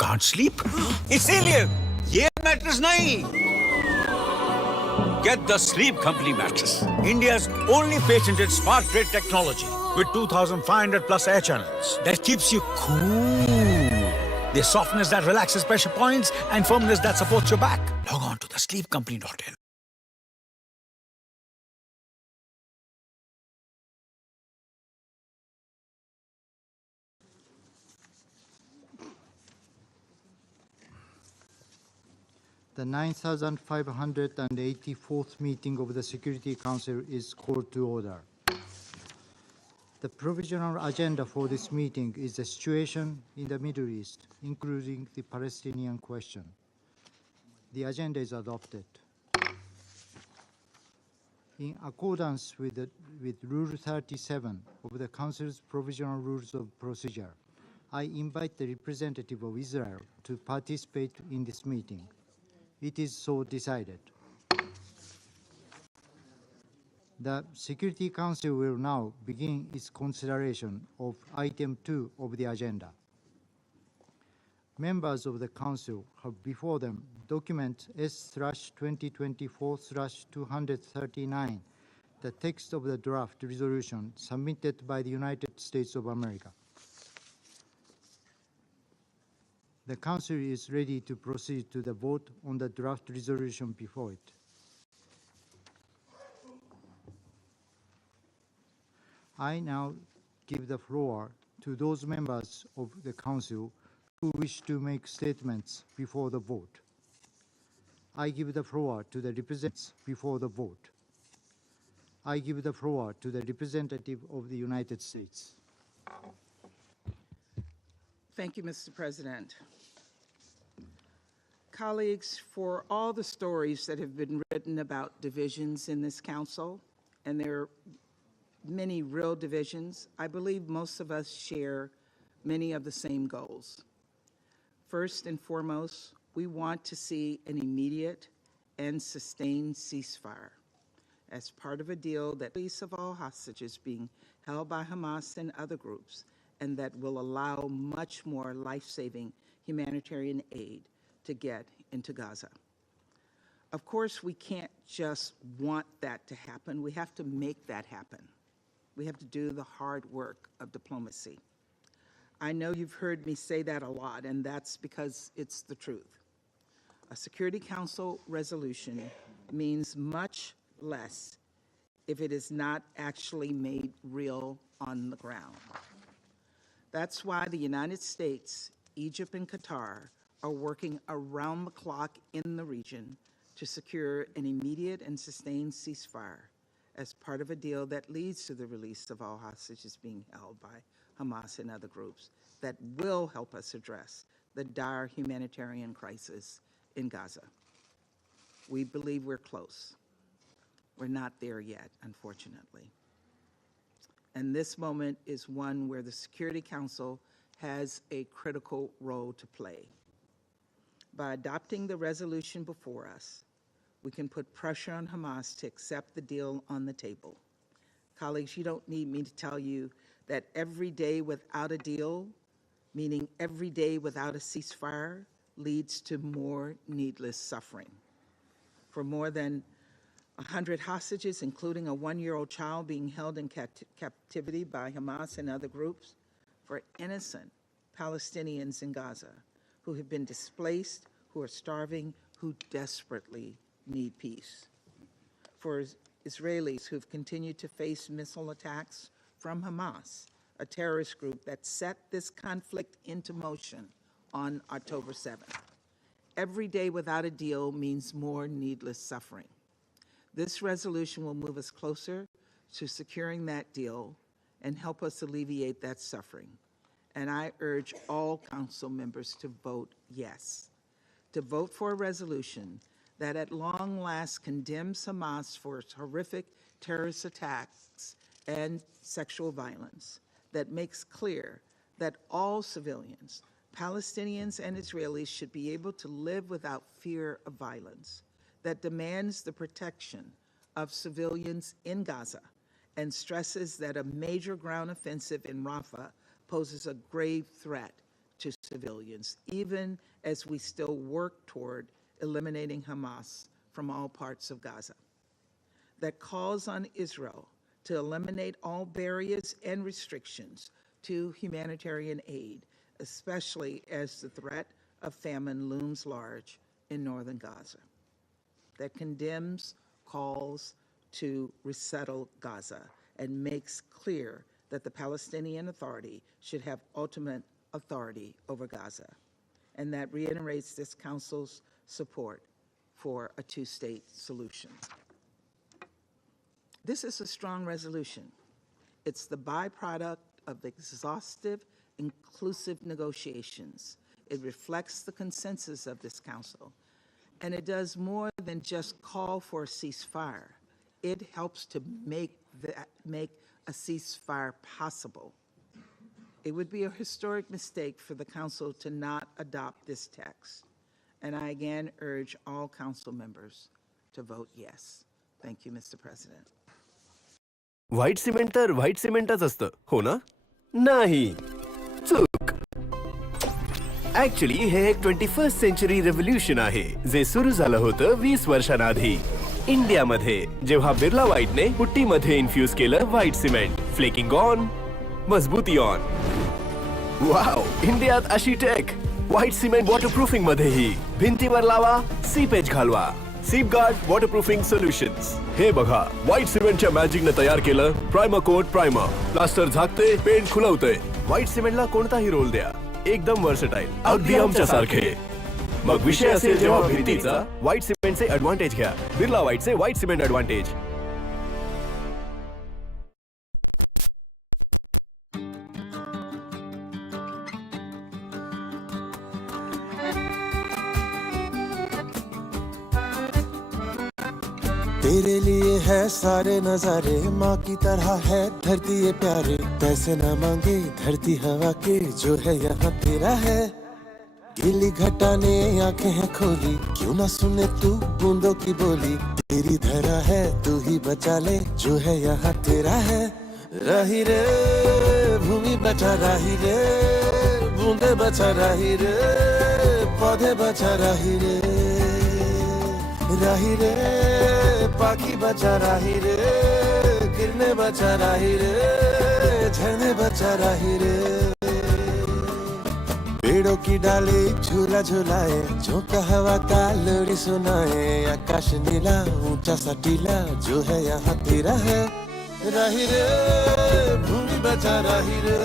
can't sleep? इसीलिए ये mattress नहीं. Get the Sleep Company mattress. India's only patented smart grid technology with 2,500 plus air channels that keeps you cool. There's softness that relaxes pressure points and firmness that supports your back. Log on to thesleepcompany.in. The 9,584th meeting of the Security Council is called to order. The provisional agenda for this meeting is the situation in the Middle East, including the Palestinian question. The agenda is adopted. In accordance with Rule 37 of the Council's Provisional Rules of Procedure, I invite the representative of Israel to participate in this meeting. It is so decided. The Security Council will now begin its consideration of Item 2 of the agenda. Members of the Council have before them document S/2024/239, the text of the draft resolution submitted by the United States of America. The Council is ready to proceed to the vote on the draft resolution before it. I now give the floor to those members of the Council who wish to make statements before the vote. I give the floor to the representatives before the vote. I give the floor to the representative of the United States. Thank you, Mr. President. Colleagues, for all the stories that have been written about divisions in this council, and there are many real divisions, I believe most of us share many of the same goals. First and foremost, we want to see an immediate and sustained ceasefire as part of a deal that release of all hostages being held by Hamas and other groups, and that will allow much more life-saving humanitarian aid to get into Gaza. Of course, we can't just want that to happen. We have to make that happen. We have to do the hard work of diplomacy. I know you've heard me say that a lot, and that's because it's the truth. A Security Council resolution means much less if it is not actually made real on the ground. That's why the United States, Egypt, and Qatar are working around the clock in the region to secure an immediate and sustained ceasefire as part of a deal that leads to the release of all hostages being held by Hamas and other groups that will help us address the dire humanitarian crisis in Gaza. We believe we're close. We're not there yet, unfortunately. And this moment is one where the Security Council has a critical role to play. By adopting the resolution before us, we can put pressure on Hamas to accept the deal on the table. Colleagues, you don't need me to tell you that every day without a deal, meaning every day without a ceasefire, leads to more needless suffering. For more than 100 hostages, including a 1-year-old child being held in captivity by Hamas and other groups, for innocent Palestinians in Gaza who have been displaced, who are starving, who desperately need peace. For Israelis who've continued to face missile attacks from Hamas, a terrorist group that set this conflict into motion on October 7th. Every day without a deal means more needless suffering. This resolution will move us closer to securing that deal and help us alleviate that suffering. And I urge all council members to vote yes, to vote for a resolution that at long last condemns Hamas for its horrific terrorist attacks and sexual violence, that makes clear that all civilians, Palestinians and Israelis, should be able to live without fear of violence, that demands the protection of civilians in Gaza, and stresses that a major ground offensive in Rafah poses a grave threat to civilians, even as we still work toward eliminating Hamas from all parts of Gaza. That calls on Israel to eliminate all barriers and restrictions to humanitarian aid, especially as the threat of famine looms large in northern Gaza. That condemns calls to resettle Gaza and makes clear that the Palestinian Authority should have ultimate authority over Gaza, and that reiterates this Council's support for a two-state solution. This is a strong resolution. It's the byproduct of exhaustive, inclusive negotiations. It reflects the consensus of this Council, and it does more than just call for a ceasefire. It helps to make a ceasefire possible. It would be a historic mistake for the Council to not adopt this text, and I again urge all Council members to vote yes. Thank you, Mr. President. White cement तर white सिमेंटच असतं, हो ना? नाही, चूक. Actually हे एक 21st century revolution आहे जे सुरू झालं होतं 20 वर्षांआधी इंडियामध्ये, जेव्हा बिर्ला व्हाईटने पुट्टीमध्ये इन्फ्यूज केलं व्हाईट सिमेंट. फ्लेकिंग ऑन, मजबूती ऑन. वाव, इंडियात अशी टेक. व्हाईट सिमेंट वॉटरप्रूफिंग मध्येही. भिंतीवर लावा, सीपेज घालवा. SeepGuard waterproofing solutions. हे बघा, व्हाईट सिमेंटच्या मॅजिकने तयार केलं प्रायमर कोट प्रायमर. प्लास्टर झाकते, पेंट खुलवते. व्हाईट सिमेंटला कोणताही रोल द्या, एकदम वर्सटाईल, अगदी आमच्यासारखे. मग विषय असेल जेव्हा भिंतीचा, व्हाईट सिमेंटचे ऍडव्हान्टेज घ्या. बिर्ला व्हाईटचे व्हाईट सिमेंट ऍडव्हान्टेज. तेरे लिए है सारे नजारे, माँ की तरह है धरती ये प्यारे. पैसे न मांगे धरती हवा के, जो है यहाँ तेरा है. गीली घटा ने आंखें हैं खोली, क्यों ना सुने तू बूंदों की बोली. तेरी धरा है तू ही बचा ले, जो है यहाँ तेरा है. राही रे भूमि बचा राही रे, बूंदे बचा राही रे, पौधे बचा राही रे. राही रे पाखी बचा राही रे, गिरने बचा राही रे, झरने बचा राही रे. पेड़ों की डाली झूला झूलाए, झोंका हवा का लोरी सुनाए. आकाश नीला ऊंचा सा टीला, जो है यहाँ तेरा है. राही रे भूमि बचा राही रे,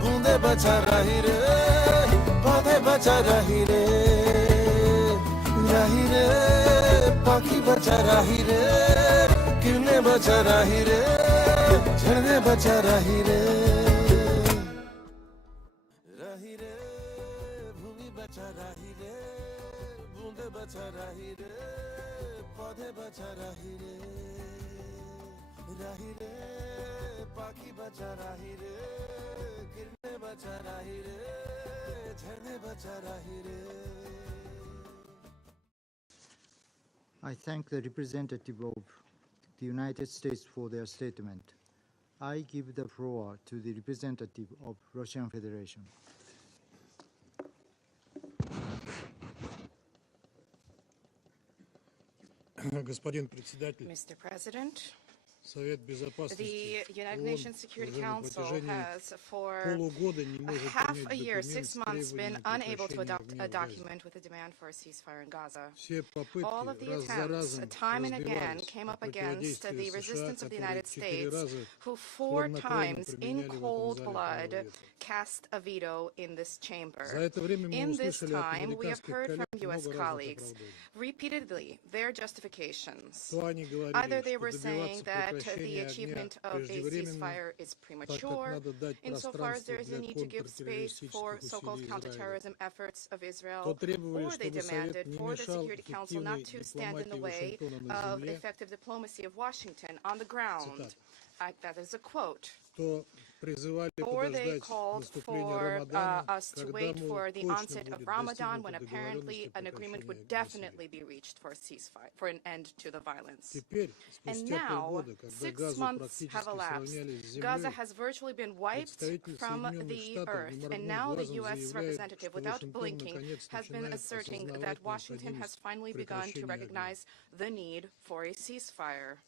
बूंदे बचा राही रे, पौधे बचा राही रे. राही रे पाखी बचा राही रे, किरने बचा राही रे, झरने बचा राही रे. राही रे भूमि बचा राही रे, बूंदे बचा राही रे, पौधे बचा राही रे. राही रे पाखी बचा राही रे, किरने बचा राही रे, झरने बचा राही रे. I thank the representative of the United States for their statement. I give the floor to the representative of Russian Federation. Mr. President, the United Nations Security Council has for half a year, 6 months, been unable to adopt a document with a demand for a ceasefire in Gaza. All of the attempts, time and again, came up against the resistance of the United States, who 4 times, in cold blood, cast a veto in this chamber. In this time, we have heard from U.S. colleagues repeatedly their justifications. Either they were saying that the achievement of a ceasefire is premature, insofar as there is a need to give space for so-called counterterrorism efforts of Israel, or they demanded for the Security Council not to stand in the way of effective diplomacy of Washington on the ground. that is a quote. то призывали Or they подождать called наступления for Рамадана, us to когда, wait мол, for the точно onset of будет Ramadan, достигнута when apparently договоренность о an agreement would прекращении definitely насилия. be reached for a ceasefire, for an end to the violence. Теперь, And спустя now, полгода, когда 6 Газу months практически have elapsed. сравняли с Gaza землей, has virtually been wiped представитель from Соединенных the Штатов, earth. не And моргнув now the глазом, U.S. заявляет, representative, что without Вашингтон blinking, наконец has been начинает asserting that осознавать Washington has необходимость finally begun to прекращения огня. recognize the need for a ceasefire.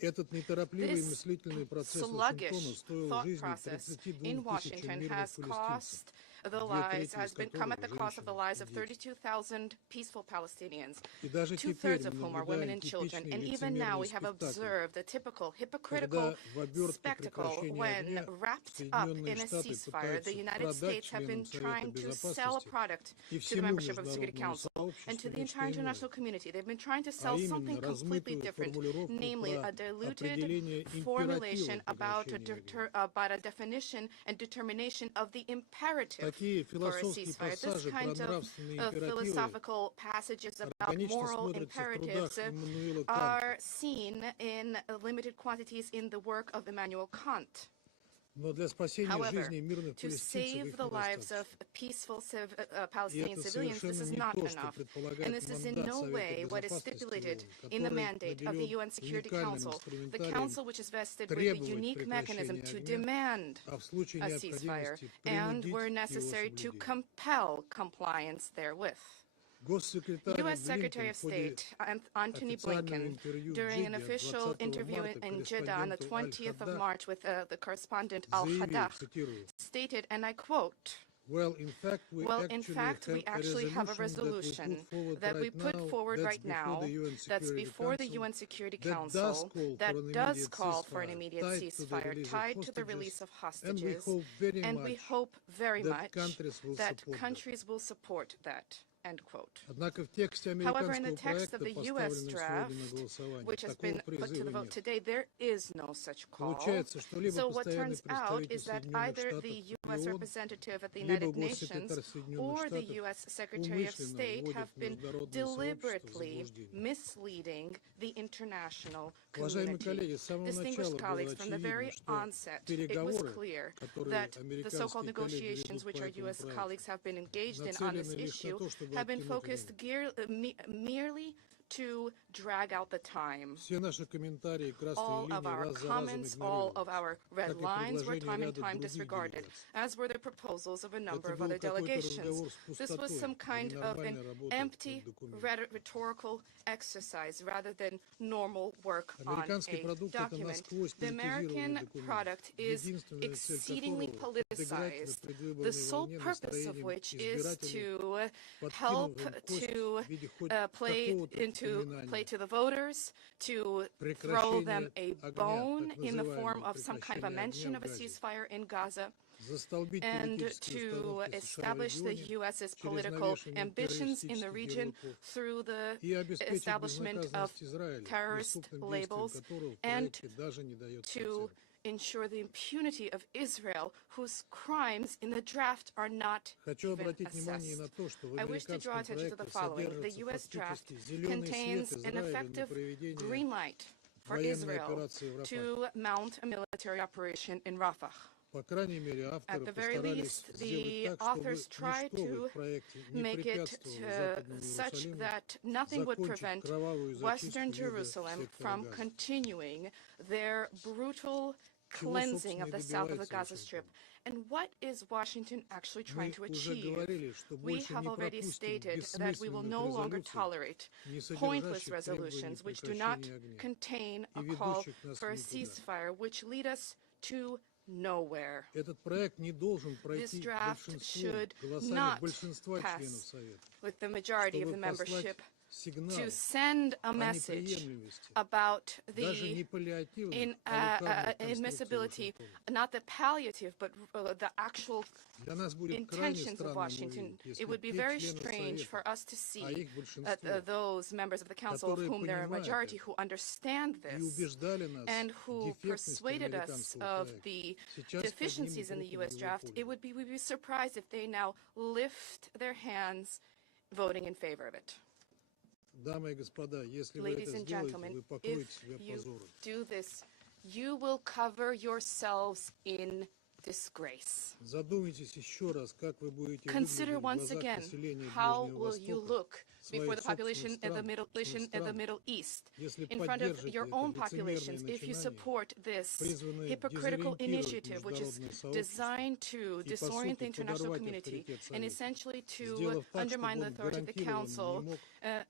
Этот неторопливый This мыслительный процесс sluggish Вашингтона стоил thought жизни process 32 in тысячам Washington мирных has палестинцев, cost the lives, has been come at the cost of the lives of 32,000 peaceful Palestinians, И даже теперь two-thirds мы of whom are women наблюдаем and children. типичный And even now we лицемерный have спектакль, observed a typical hypocritical когда в обертке spectacle прекращения when огня wrapped up Соединенные in a Штаты ceasefire. The пытаются United продать States have been членам Совета trying to sell a Безопасности product и to the всему membership of the Security международному Council and to сообществу the entire нечто international иное, community. They've been trying to а sell something именно completely размытую different, формулировку namely про a diluted определение formulation императива about прекращения огня. about a definition and determination of the imperative Такие for a философские ceasefire. This пассажи про kind of нравственные императивы philosophical passages about органично moral смотрятся в imperatives трудах Иммануила are Канта. seen in limited quantities in the work of Immanuel Kant. Но для спасения However, жизни мирных to палестинцев save их the lives недостаточно. of peaceful И Palestinian это civilians, this совершенно is не not то, что enough. предполагает And this is in мандат no Совета way what is Безопасности stipulated ООН, in the который mandate of the наделен UN Security уникальным Council, the инструментарием council which is vested with a требовать unique mechanism to прекращения огня, demand а в случае a ceasefire, необходимости and принудить were его necessary to соблюдение. compel compliance therewith. Госсекретарь U.S. Secretary Блинкен of в ходе State Antony официального Blinken, интервью в during an Джидде official 20 interview марта in Jeddah on the корреспонденту 20th of Аль-Хадда March with the correspondent заявил, Al-Haddad, цитирую, stated, and I quote, Well, in fact, we actually have a resolution that we put forward right now that's before the UN Security Council that does call for an immediate ceasefire tied to the release of hostages, and we hope very much that countries will support that. End quote. However, in the text of the U.S. draft, which has been put to the vote today, there is no such call. So what turns out is that either the U.S. representative at the United Nations or the U.S. Secretary of State have been deliberately misleading the international community. Distinguished colleagues, from the very onset, it was clear that the so-called negotiations which our U.S. colleagues have been engaged in on this issue have been focused merely to drag out the time. All of our comments, all of our red lines were time and time disregarded, as were the proposals of a number of other delegations. This was some kind of an empty rhetorical exercise rather than normal work on a document. The American product is exceedingly politicized, the sole purpose of which is to help to play to the voters, to throw them a bone in the form of some kind of a mention of a ceasefire in Gaza, and to establish the U.S.'s political ambitions in the region through the establishment of terrorist labels, and to ensure the impunity of Israel, whose crimes in the draft are not even assessed. I wish to draw attention to the following. The U.S. draft contains an effective green light for Israel to mount a military operation in Rafah. At the very least, the authors try to make it such that nothing would prevent Western Jerusalem from continuing their brutal cleansing of the south of the Gaza Strip. And what is Washington actually trying to achieve? We have already stated that we will no longer tolerate pointless resolutions which do not contain a call for a ceasefire, which lead us to nowhere. This draft should not pass with the majority of the membership to send a message about the inadmissibility, not the palliative, but the actual intentions of Washington. It would be very strange for us to see those members of the Council, of whom there are a majority, who understand this and who persuaded us of the deficiencies in the U.S. draft. We'd be surprised if they now lift their hands voting in favor of it. Ladies and gentlemen, if you do this, you will cover yourselves in disgrace. Задумайтесь еще раз, как вы будете Consider выглядеть в once глазах again, населения how Ближнего will you Востока, look before своих the population собственных of the стран, Middle East, если in front of поддержите your это own лицемерное populations, if you начинание, support this призванное hypocritical дезориентировать initiative, which is международное сообщество designed to и, по disorient the сути, international подорвать community авторитет and Совета, essentially to сделав так, undermine чтобы the он authority of the гарантированно не Council, мог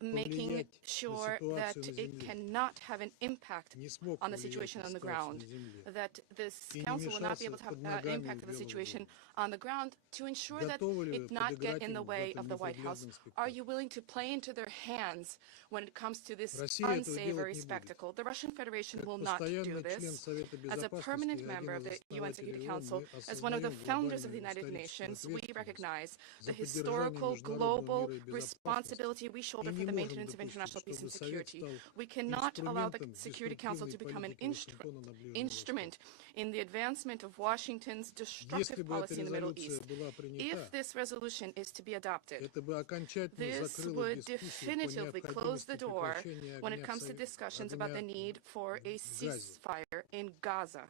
making повлиять на sure that ситуацию на it земле, cannot have an impact не смог on the повлиять situation на on the ситуацию ground, на земле that this и не Council will not be мешался able to have под an ногами impact у of the Белого situation дома. on the ground to ensure that Готовы ли вы it not get подыграть in the им в way этом of the White House? неподвластном Are спектакле? you willing to play into their hands when it comes to this Россия этого unsavory делать не будет. spectacle? The Russian Federation Как will not do постоянный член this. Совета As a Безопасности permanent и member один of из the UN основателей Security ООН, Council, мы as one of the осознаем founders of the глобальную United историческую Nations, we ответственность recognize за the поддержание historical международного global мира и безопасности responsibility we shoulder и for не the можем maintenance of допустить, international peace чтобы and Совет security. стал We cannot allow the инструментом Security Council to деструктивной become an политики Вашингтона на Ближнем Востоке. instrument in the advancement of Washington's Если destructive бы эта policy in the Middle резолюция East. была принята, If this resolution is to be adopted, это бы окончательно this закрыло would дискуссию по definitively close необходимости the door прекращения when it огня comes to discussions about the огня need for a в Газе. ceasefire in Gaza.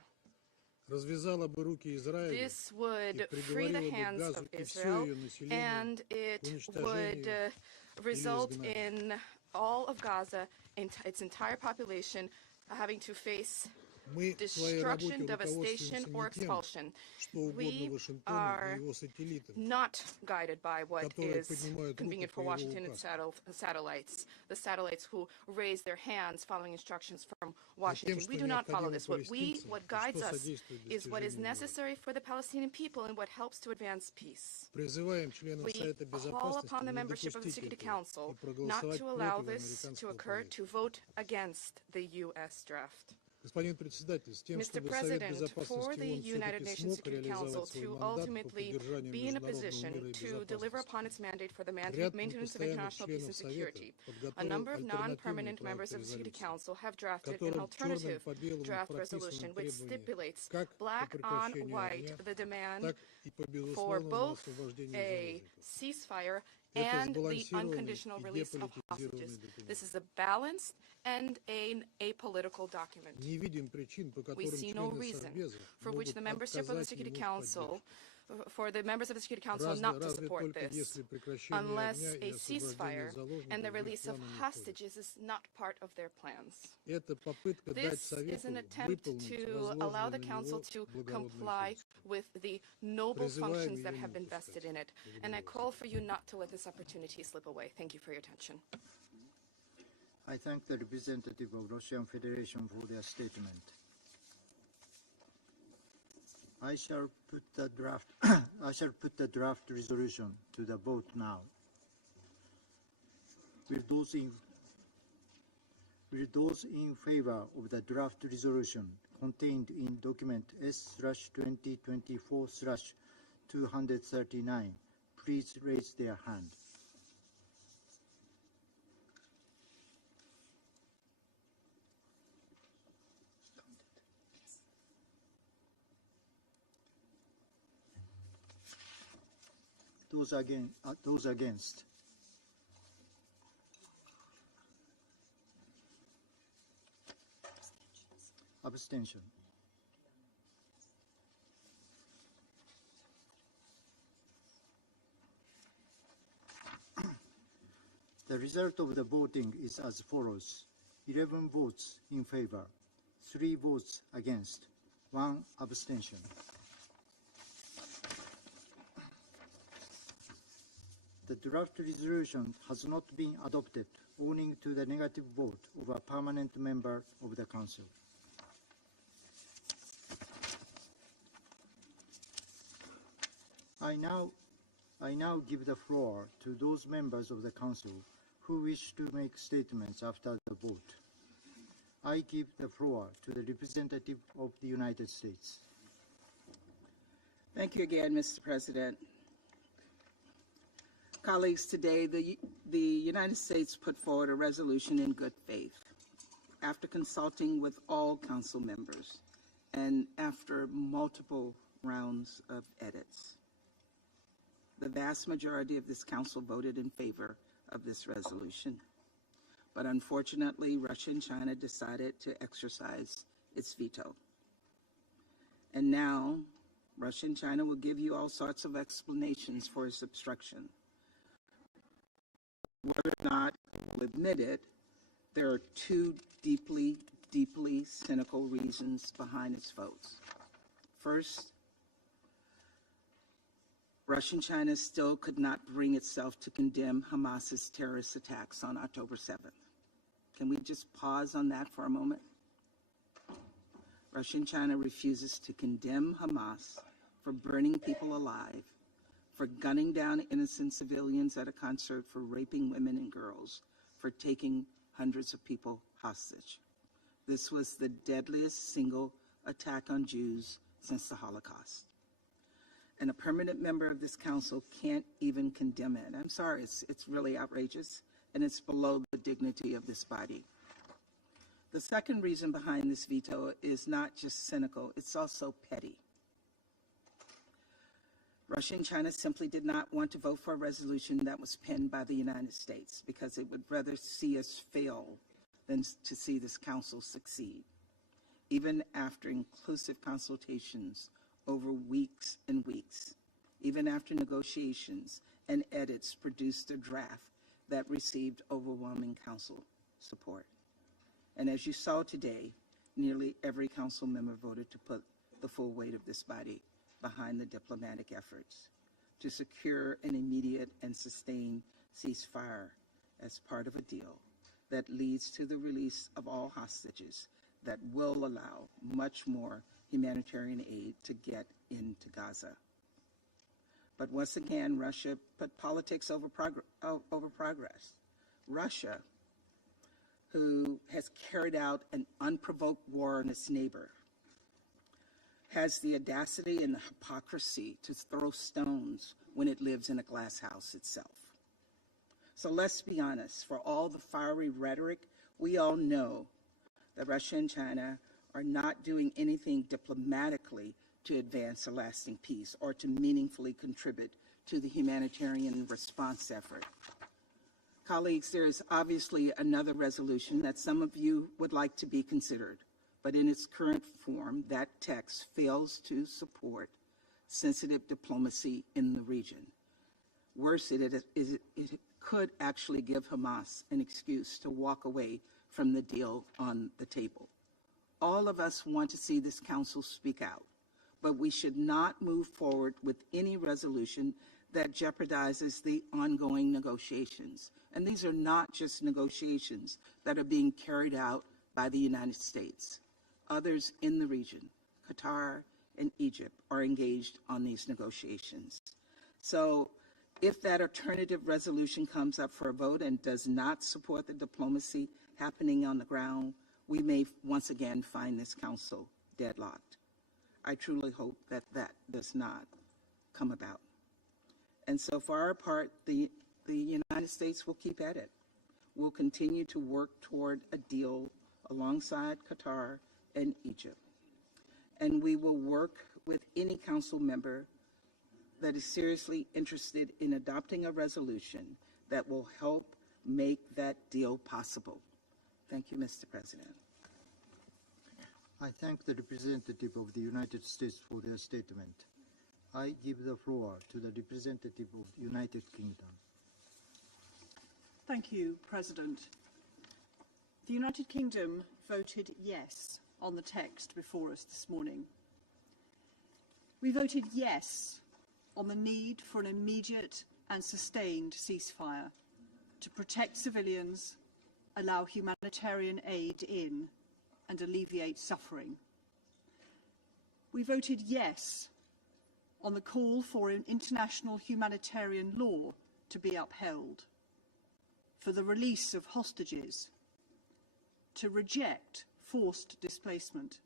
Развязала бы руки Израилю This и would free the приговорила бы hands Газу of и все Israel, ее население and it к would уничтожению result изгнанию. in all of Gaza, its entire population, having to face Мы в своей работе destruction, devastation, руководствуемся or не тем, expulsion. что угодно We Вашингтону и are его сателлитам, not guided by what которые is поднимают convenient руку for по его Washington and указке. satellites, the satellites who raise their hands following instructions from А тем, Washington. что We do not follow необходимо this. What палестинцам, guides что us содействует is what is достижению мира. necessary for the Palestinian people and what helps to advance peace. Призываем членов We Совета call Безопасности upon the не membership of the допустить Security этого Council и not проголосовать to allow против this to американского occur, проекта. to vote against the U.S. draft. Господин председатель, с тем, Mr. чтобы Совет President, for Безопасности the ООН United все-таки Nations смог Security Council реализовать свой to мандат по ultimately поддержанию be in a международного position мира и to deliver безопасности, upon its mandate for the ряд maintenance of непостоянных international peace and членов Совета security. A подготовил number of альтернативный non-permanent members проект of the Security резолюции, Council have в drafted an котором черным alternative по белому draft прописаны resolution which требования stipulates как по black on прекращению white огня, the demand так и по for безусловному both освобождению a заложников. ceasefire Это and the сбалансированный unconditional и release of деполитизированный hostages. документ. This is a balanced and an apolitical document. Не видим причин, по We которым see no члены reason Совбеза for which могут the membership of the отказать Security ему в Council, поддержке. for the members of the Security Council not to Разве support только this, если прекращение unless огня и a освобождение ceasefire and the заложников в их release of планы не входит. hostages is not part of their plans. Это попытка дать This is an Совету attempt выполнить to allow the возложенные на Council него to благородные comply функции. with the noble Призываем functions ее that не have been упускать. vested in it. And I call for you not to let this opportunity slip away. Thank you for your attention. I thank the representative of Russian Federation for their statement. I shall put the draft resolution to the vote now. Will those in favor of the draft resolution contained in document S/2024/239 please raise their hand. Those against. Abstention. The result of the voting is as follows: 11 votes in favor, 3 votes against, 1 abstention. The draft resolution has not been adopted owing to the negative vote of a permanent member of the Council. I now give the floor to those members of the Council who wish to make statements after the vote. I give the floor to the representative of the United States. Thank you again, Mr. President. Colleagues, today the United States put forward a resolution in good faith after consulting with all Council members and after multiple rounds of edits. The vast majority of this Council voted in favor of this resolution. But unfortunately, Russia and China decided to exercise its veto. And now, Russia and China will give you all sorts of explanations for its obstruction. Whether or not you'll admit it, there are two deeply, deeply cynical reasons behind its votes. First, Russia and China still could not bring itself to condemn Hamas's terrorist attacks on October 7th. Can we just pause on that for a moment? Russia and China refuses to condemn Hamas for burning people alive, for gunning down innocent civilians at a concert, for raping women and girls, for taking hundreds of people hostage. This was the deadliest single attack on Jews since the Holocaust. And a permanent member of this council can't even condemn it. I'm sorry, it's really outrageous, and it's below the dignity of this body. The second reason behind this veto is not just cynical, it's also petty. Russia and China simply did not want to vote for a resolution that was penned by the United States because it would rather see us fail than to see this council succeed. Even after inclusive consultations over weeks and weeks, even after negotiations and edits produced a draft that received overwhelming council support. And as you saw today, nearly every council member voted to put the full weight of this body behind the diplomatic efforts to secure an immediate and sustained ceasefire as part of a deal that leads to the release of all hostages that will allow much more humanitarian aid to get into Gaza. But once again, Russia put politics over progress. Russia, who has carried out an unprovoked war on its neighbor, has the audacity and the hypocrisy to throw stones when it lives in a glass house itself. So let's be honest, for all the fiery rhetoric, we all know that Russia and China are not doing anything diplomatically to advance a lasting peace or to meaningfully contribute to the humanitarian response effort. Colleagues, there is obviously another resolution that some of you would like to be considered, but in its current form, that text fails to support sensitive diplomacy in the region. Worse, it could actually give Hamas an excuse to walk away from the deal on the table. All of us want to see this council speak out, but we should not move forward with any resolution that jeopardizes the ongoing negotiations. And these are not just negotiations that are being carried out by the United States. Others in the region, Qatar and Egypt, are engaged on these negotiations. So if that alternative resolution comes up for a vote and does not support the diplomacy happening on the ground, we may once again find this council deadlocked. I truly hope that that does not come about. And so for our part, the United States will keep at it. We'll continue to work toward a deal alongside Qatar and Egypt. And we will work with any council member that is seriously interested in adopting a resolution that will help make that deal possible. Thank you, Mr. President. I thank the representative of the United States for their statement. I give the floor to the representative of the United Kingdom. Thank you, President. The United Kingdom voted yes on the text before us this morning. We voted yes on the need for an immediate and sustained ceasefire to protect civilians, allow humanitarian aid in, and alleviate suffering. We voted yes on the call for an international humanitarian law to be upheld, for the release of hostages, to reject forced displacement,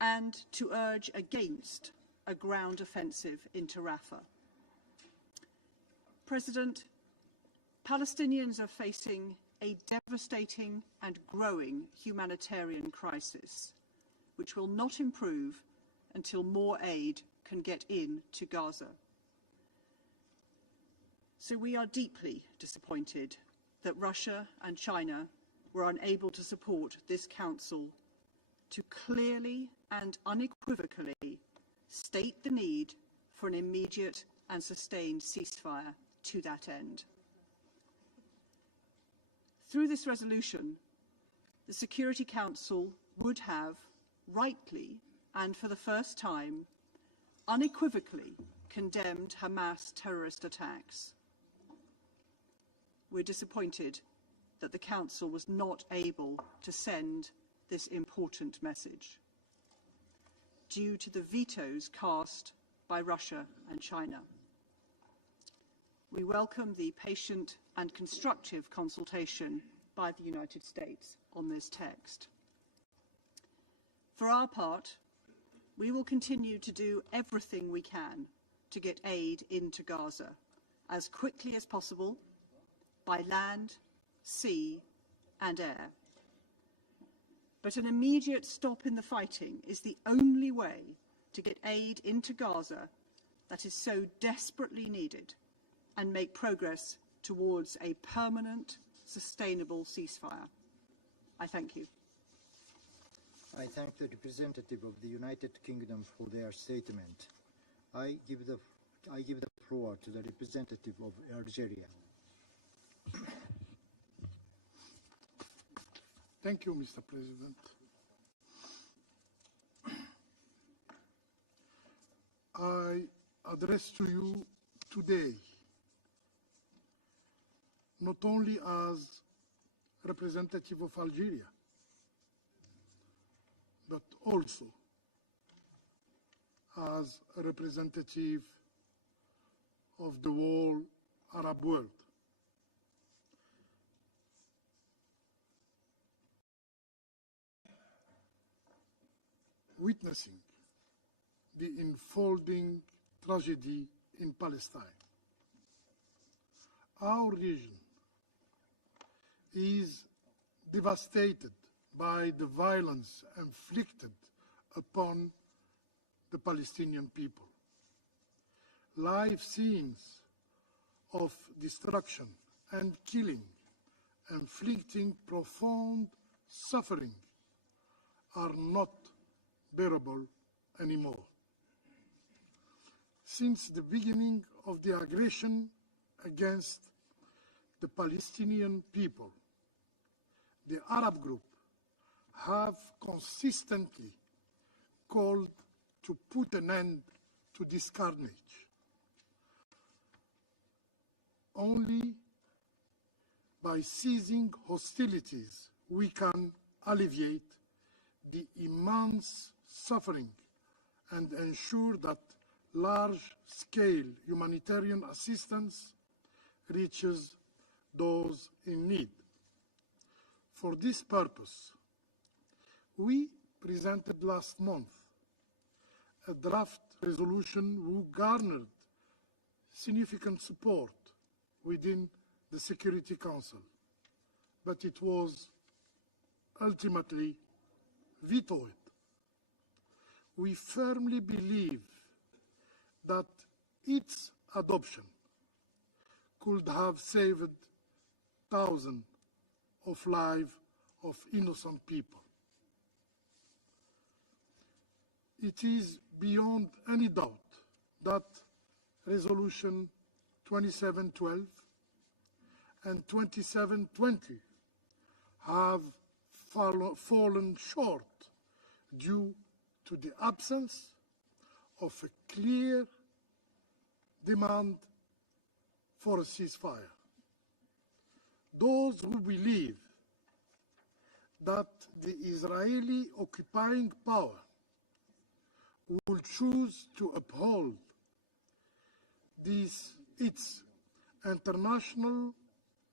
and to urge against a ground offensive into Rafah. President, Palestinians are facing a devastating and growing humanitarian crisis, which will not improve until more aid can get in to Gaza. So we are deeply disappointed that Russia and China were unable to support this Council to clearly and unequivocally state the need for an immediate and sustained ceasefire to that end. Through this resolution, the Security Council would have, rightly and for the first time, unequivocally condemned Hamas terrorist attacks. We're disappointed that the Council was not able to send this important message due to the vetoes cast by Russia and China. We welcome the patient and constructive consultation by the United States on this text. For our part, we will continue to do everything we can to get aid into Gaza as quickly as possible by land, sea and air. But an immediate stop in the fighting is the only way to get aid into Gaza that is so desperately needed and make progress towards a permanent, sustainable ceasefire. I thank you. I thank the representative of the United Kingdom for their statement. I give the floor to the representative of Algeria. Thank you, Mr. President. I address to you today not only as representative of Algeria, but also as a representative of the whole Arab world. Witnessing the unfolding tragedy in Palestine, our region is devastated by the violence inflicted upon the Palestinian people. Live scenes of destruction and killing, inflicting profound suffering, are not bearable anymore. Since the beginning of the aggression against the Palestinian people, the Arab group have consistently called to put an end to this carnage. Only by ceasing hostilities we can alleviate the immense suffering and ensure that large-scale humanitarian assistance reaches those in need. For this purpose, we presented last month a draft resolution who garnered significant support within the Security Council, but it was ultimately vetoed. We firmly believe that its adoption could have saved thousands of lives of innocent people. It is beyond any doubt that Resolution 2712 and 2720 have fallen short due to the absence of a clear demand for a ceasefire. Those who believe that the Israeli occupying power will choose to uphold its international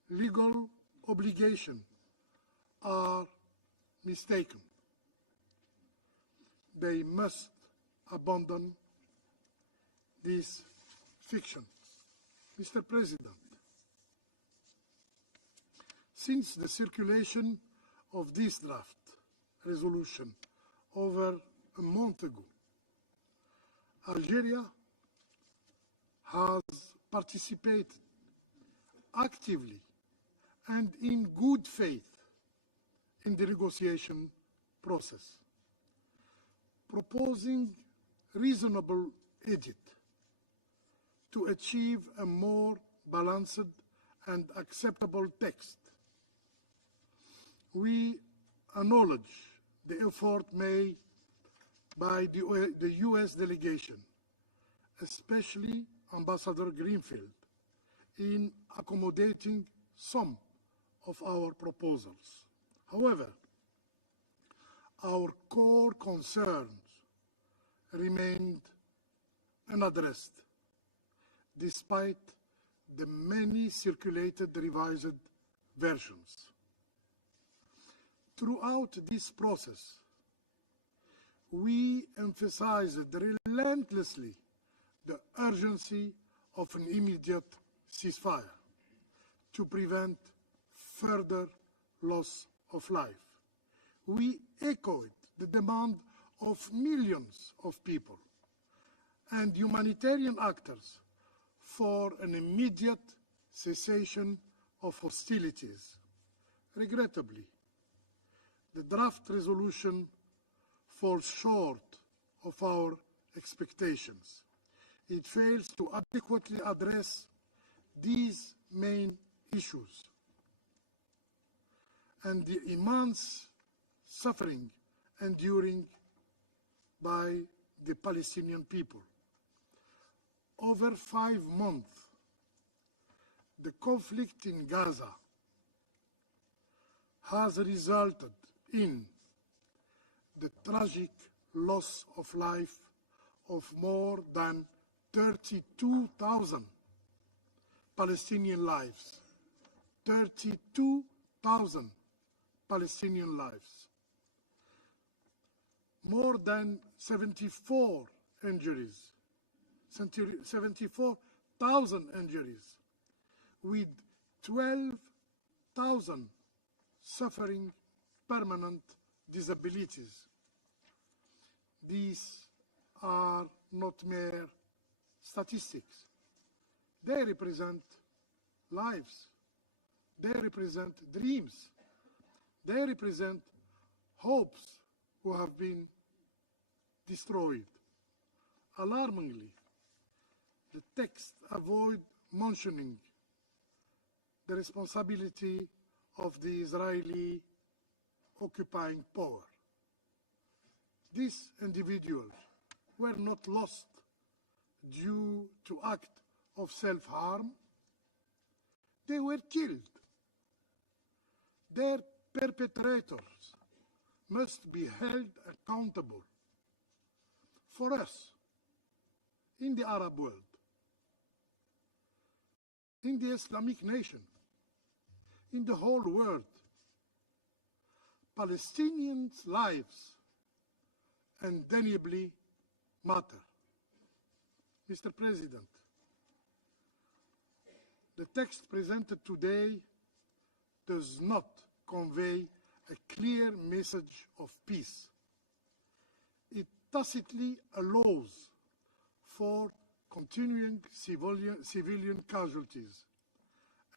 legal obligation are mistaken. They must abandon this fiction. Mr. President, since the circulation of this draft resolution over a month ago, Algeria has participated actively and in good faith in the negotiation process. proposing reasonable edit to achieve a more balanced and acceptable text. We acknowledge the effort made by the U.S. delegation, especially Ambassador Greenfield, in accommodating some of our proposals. However, our core concerns remained unaddressed, despite the many circulated revised versions. Throughout this process, we emphasized relentlessly the urgency of an immediate ceasefire to prevent further loss of life. We echoed the demand of millions of people and humanitarian actors for an immediate cessation of hostilities. Regrettably, the draft resolution falls short of our expectations. It fails to adequately address these main issues and the immense suffering enduring by the Palestinian people. Over 5 months, the conflict in Gaza has resulted in the tragic loss of life of more than 32,000 Palestinian lives. 32,000 Palestinian lives. More than 74 injuries, 74,000 injuries, with 12,000 suffering permanent disabilities. These are not mere statistics. They represent lives. They represent dreams. They represent hopes who have been destroyed. Alarmingly, the text avoids mentioning the responsibility of the Israeli occupying power. These individuals were not lost due to act of self-harm. They were killed. Their perpetrators must be held accountable. For us, in the Arab world, in the Islamic nation, in the whole world, Palestinians' lives undeniably matter. Mr. President, the text presented today does not convey a clear message of peace. It tacitly allows for continuing civilian casualties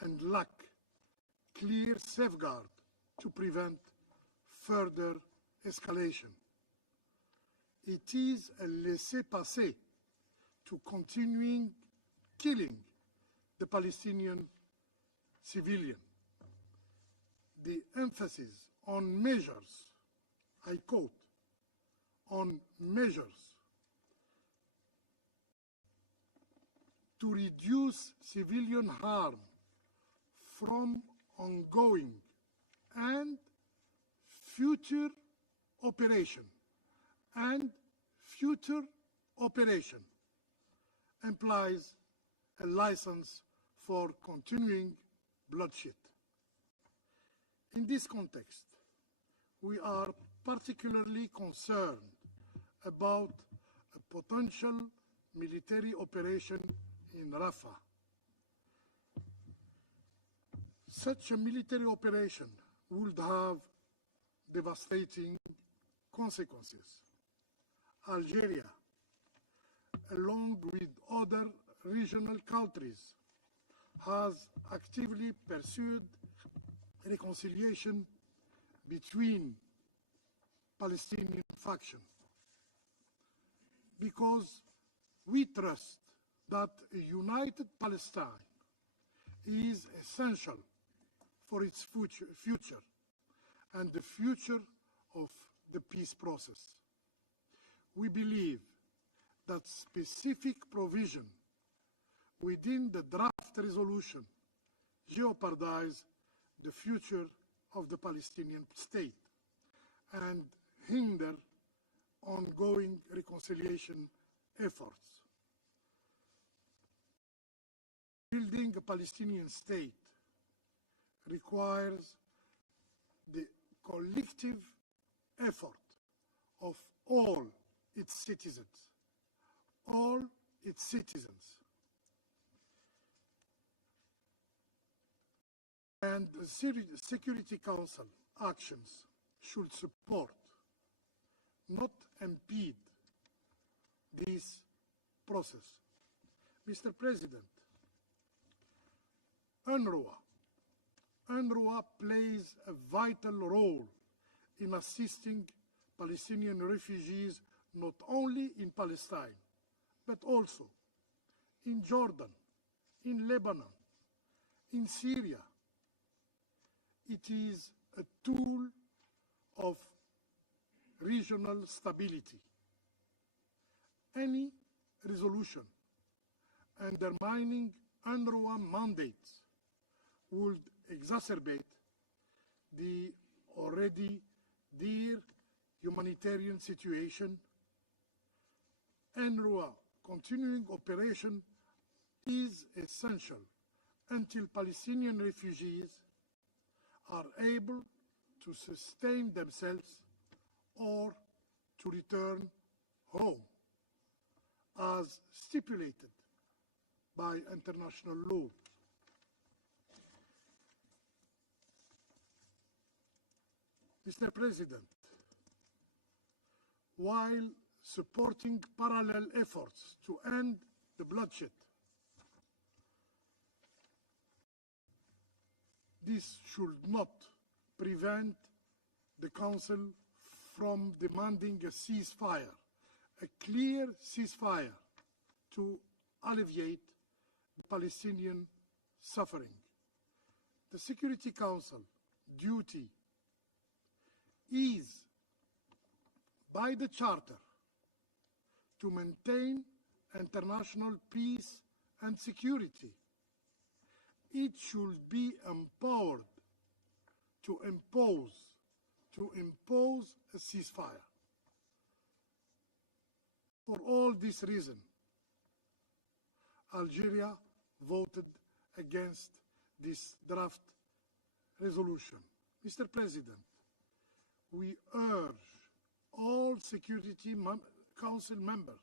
and lack clear safeguard to prevent further escalation. It is a laissez-passer to continuing killing the Palestinian civilian. The emphasis on measures, I quote, on measures to reduce civilian harm from ongoing and future operation implies a license for continuing bloodshed. In this context, we are particularly concerned about a potential military operation in Rafah. Such a military operation would have devastating consequences. Algeria, along with other regional countries, has actively pursued reconciliation between Palestinian factions. because we trust that a united Palestine is essential for its future and the future of the peace process. We believe that specific provision within the draft resolution jeopardize the future of the Palestinian state and hinder ongoing reconciliation efforts. Building a Palestinian state requires the collective effort of all its citizens, And the Security Council actions should support, not impede, this process. Mr. President, UNRWA plays a vital role in assisting Palestinian refugees not only in Palestine, but also in Jordan, in Lebanon, in Syria. It is a tool of regional stability. Any resolution undermining UNRWA mandates would exacerbate the already dire humanitarian situation. UNRWA continuing operation is essential until Palestinian refugees are able to sustain themselves or to return home, as stipulated by international law. Mr. President, while supporting parallel efforts to end the bloodshed, this should not prevent the Council from demanding a ceasefire, a clear ceasefire to alleviate the Palestinian suffering. The Security Council duty is, by the Charter, to maintain international peace and security. It should be empowered to impose a ceasefire. For all this reason, Algeria voted against this draft resolution. Mr. President, we urge all Security Council members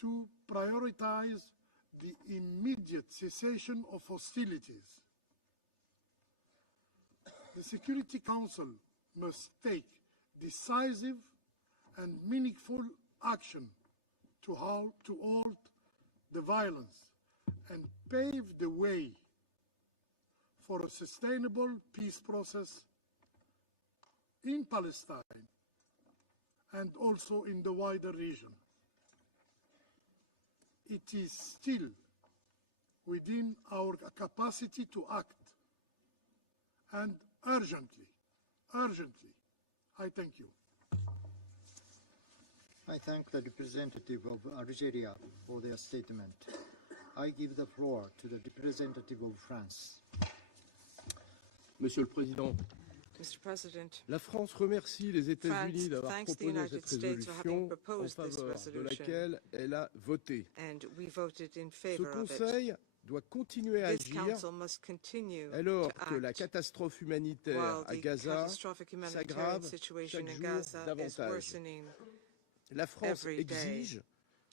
to prioritize the immediate cessation of hostilities. The Security Council must take decisive and meaningful action to halt the violence and pave the way for a sustainable peace process in Palestine and also in the wider region. It is still within our capacity to act, and urgently, I thank you. I thank the representative of Algeria for their statement. I give the floor to the representative of France. Monsieur le Président, Mr. President, la France remercie les États-Unis d'avoir thanks the proposé United cette States for having résolution en proposed this faveur de resolution, laquelle elle a voté. and we voted in Ce favor of it. Conseil doit continuer à This agir council must continue alors to que la act catastrophe humanitaire while à the Gaza catastrophic humanitarian s'aggrave situation chaque in jour Gaza is davantage. worsening. La France every day. exige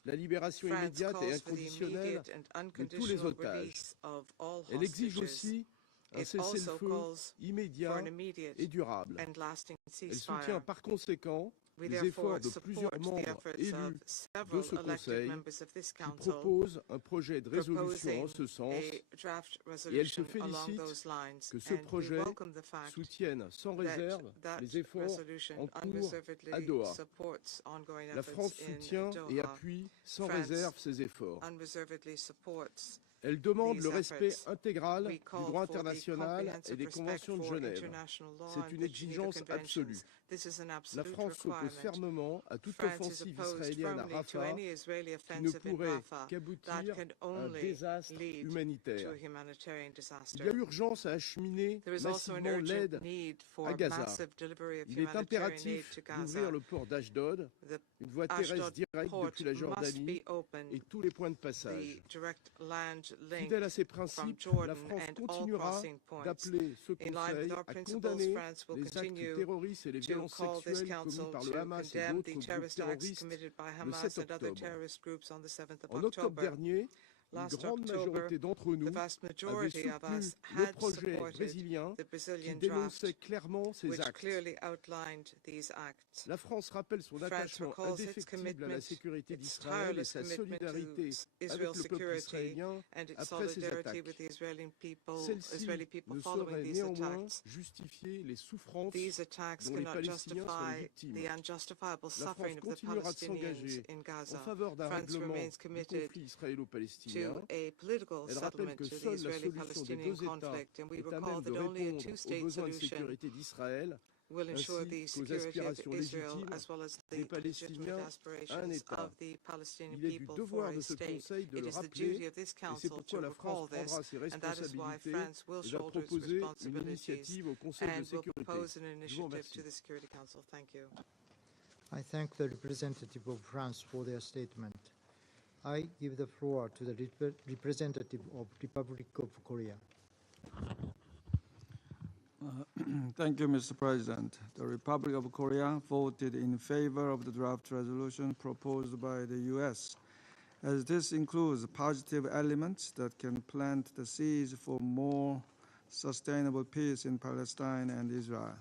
la libération France immédiate et calls for the inconditionnelle immediate and de tous les unconditional otages. release of all Elle exige hostages. aussi un It also cessez-le-feu calls for immédiat an immediate et durable. and lasting Elle soutient ceasefire. par conséquent We les therefore efforts de plusieurs support the membres efforts élus of de several ce elected Conseil members of this qui council proposent un projet de résolution proposing en ce sens a draft et elle se resolution along félicite those lines, que ce and we projet welcome the fact soutienne sans that réserve that les efforts resolution en cours à unreservedly Doha. supports ongoing La efforts France in soutient et Doha. appuie sans France réserve ces efforts. unreservedly supports Elle demande these le respect efforts. intégral We du call droit for the international et comprehensive des respect conventions de for Genève. international law C'est and une the Geneva exigence absolue. Conventions. This is an La absolute France s'oppose requirement. fermement à toute France is offensive opposed israélienne à firmly to Rafah any Israeli qui ne offensive in pourrait Rafah that qu'aboutir can à un only désastre lead to humanitaire. a humanitarian Il disaster. y a urgence à acheminer There is also an massivement urgent l'aide need à for Gaza. massive delivery of Il est humanitarian aid impératif to d'ouvrir Gaza. le port d'Ashdod, The une voie terrestre Ashdod directe port depuis la must Jordanie be opened, et tous les points de the passage. direct land link Fidèle à ses from principes, la Jordan France and all continuera crossing points. d'appeler ce In line with Conseil our à principles, condamner France will les actes continue terroristes et les to violences call this sexuelles commis council par le to Hamas et condemn d'autres the groupes terrorist acts terroristes committed by le Hamas 7 and other octobre. terrorist groups on the 7th of En octobre October. dernier, une Last grande October, majorité d'entre nous the vast avait majority of soutenu us le had projet supported brésilien the qui Brazilian dénonçait draft, clairement ces which actes. clearly outlined these acts. La France rappelle son France attachement recalls its indéfectible à la commitment, sécurité its d'Israël et tireless sa commitment to solidarité avec Israel's le peuple security israélien and its après ces solidarity attaques. with the Israeli people Celle-ci ne following saurait these néanmoins attacks. justifier les souffrances These attacks dont les cannot Palestiniens sont les justify victimes. the unjustifiable La France suffering of the continuera de Palestinians s'engager in en Gaza. faveur d'un France règlement remains du committed conflit israélo-palestinien. to a political Elle rappelle settlement que to the seule la solution des Israeli-Palestinian deux États conflict, and we est à recall même de that only a répondre aux two-state besoins de solution sécurité d'Israël will ensure the ainsi qu'aux security of aspirations Israel légitimes as well as the des legitimate Palestiniens à un aspirations État. of the Palestinian Il est du people devoir for de a ce state. Conseil de It le is the rappeler, duty of this et c'est council to pourquoi la France recall this, prendra ses and that is why responsabilités France will et va shoulder its proposer une responsibilities initiative au Conseil de and will sécurité. propose an Je vous initiative remercie. to the Security Council. Thank you. I thank the representative of France for their statement. I give the floor to the representative of Republic of Korea. Thank you, Mr. President. The Republic of Korea voted in favor of the draft resolution proposed by the U.S., as this includes positive elements that can plant the seeds for more sustainable peace in Palestine and Israel,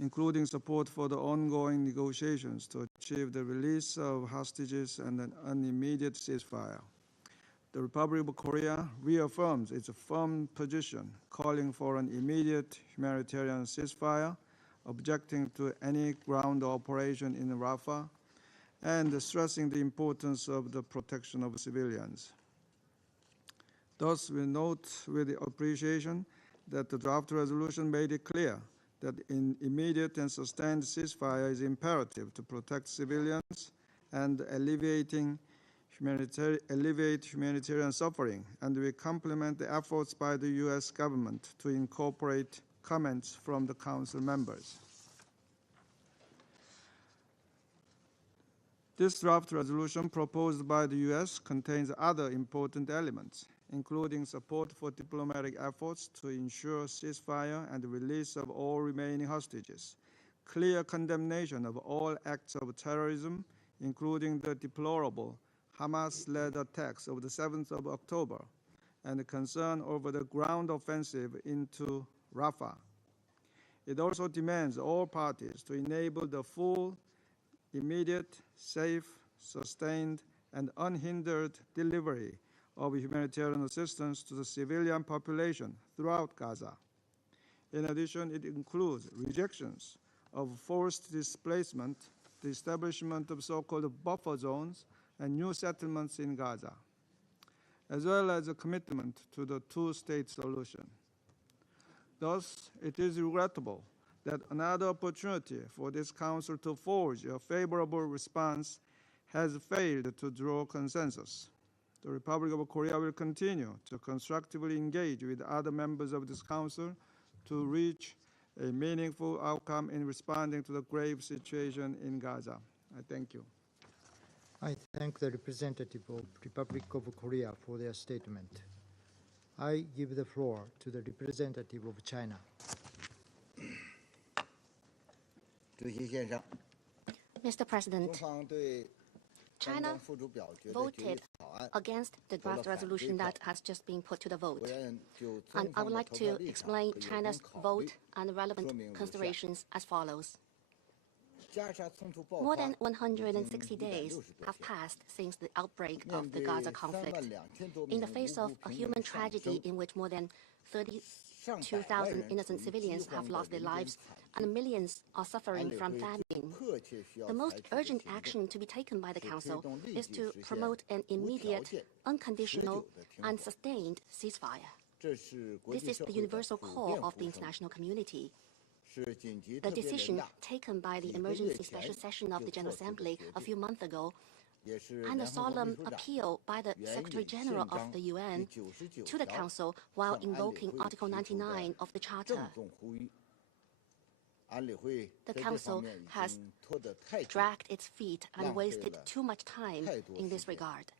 including support for the ongoing negotiations to achieve the release of hostages and an immediate ceasefire. The Republic of Korea reaffirms its firm position, calling for an immediate humanitarian ceasefire, objecting to any ground operation in Rafah, and stressing the importance of the protection of civilians. Thus, we note with appreciation that the draft resolution made it clear that an immediate and sustained ceasefire is imperative to protect civilians and alleviate humanitarian suffering, and we compliment the efforts by the U.S. government to incorporate comments from the Council members. This draft resolution proposed by the U.S. contains other important elements, including support for diplomatic efforts to ensure ceasefire and the release of all remaining hostages, clear condemnation of all acts of terrorism, including the deplorable Hamas-led attacks of the 7th of October, and concern over the ground offensive into Rafah. It also demands all parties to enable the full, immediate, safe, sustained, and unhindered delivery of humanitarian assistance to the civilian population throughout Gaza. In addition, it includes rejections of forced displacement, the establishment of so-called buffer zones, and new settlements in Gaza, as well as a commitment to the two-state solution. Thus, it is regrettable that another opportunity for this Council to forge a favorable response has failed to draw consensus. The Republic of Korea will continue to constructively engage with other members of this Council to reach a meaningful outcome in responding to the grave situation in Gaza. I thank you. I thank the representative of Republic of Korea for their statement. I give the floor to the representative of China. Mr. President, China voted against the draft resolution that has just been put to the vote. And I would like to explain China's vote and relevant considerations as follows. More than 160 days have passed since the outbreak of the Gaza conflict. In the face of a human tragedy in which more than 32,000 innocent civilians have lost their lives and millions are suffering from famine, the most urgent action to be taken by the Council is to promote an immediate, unconditional, and sustained ceasefire. This is the universal core of the international community. The decision taken by the emergency special session of the General Assembly a few months ago and a solemn appeal by the Secretary General of the UN to the Council while invoking Article 99 of the Charter. The Council has dragged its feet and wasted too much time in this regard.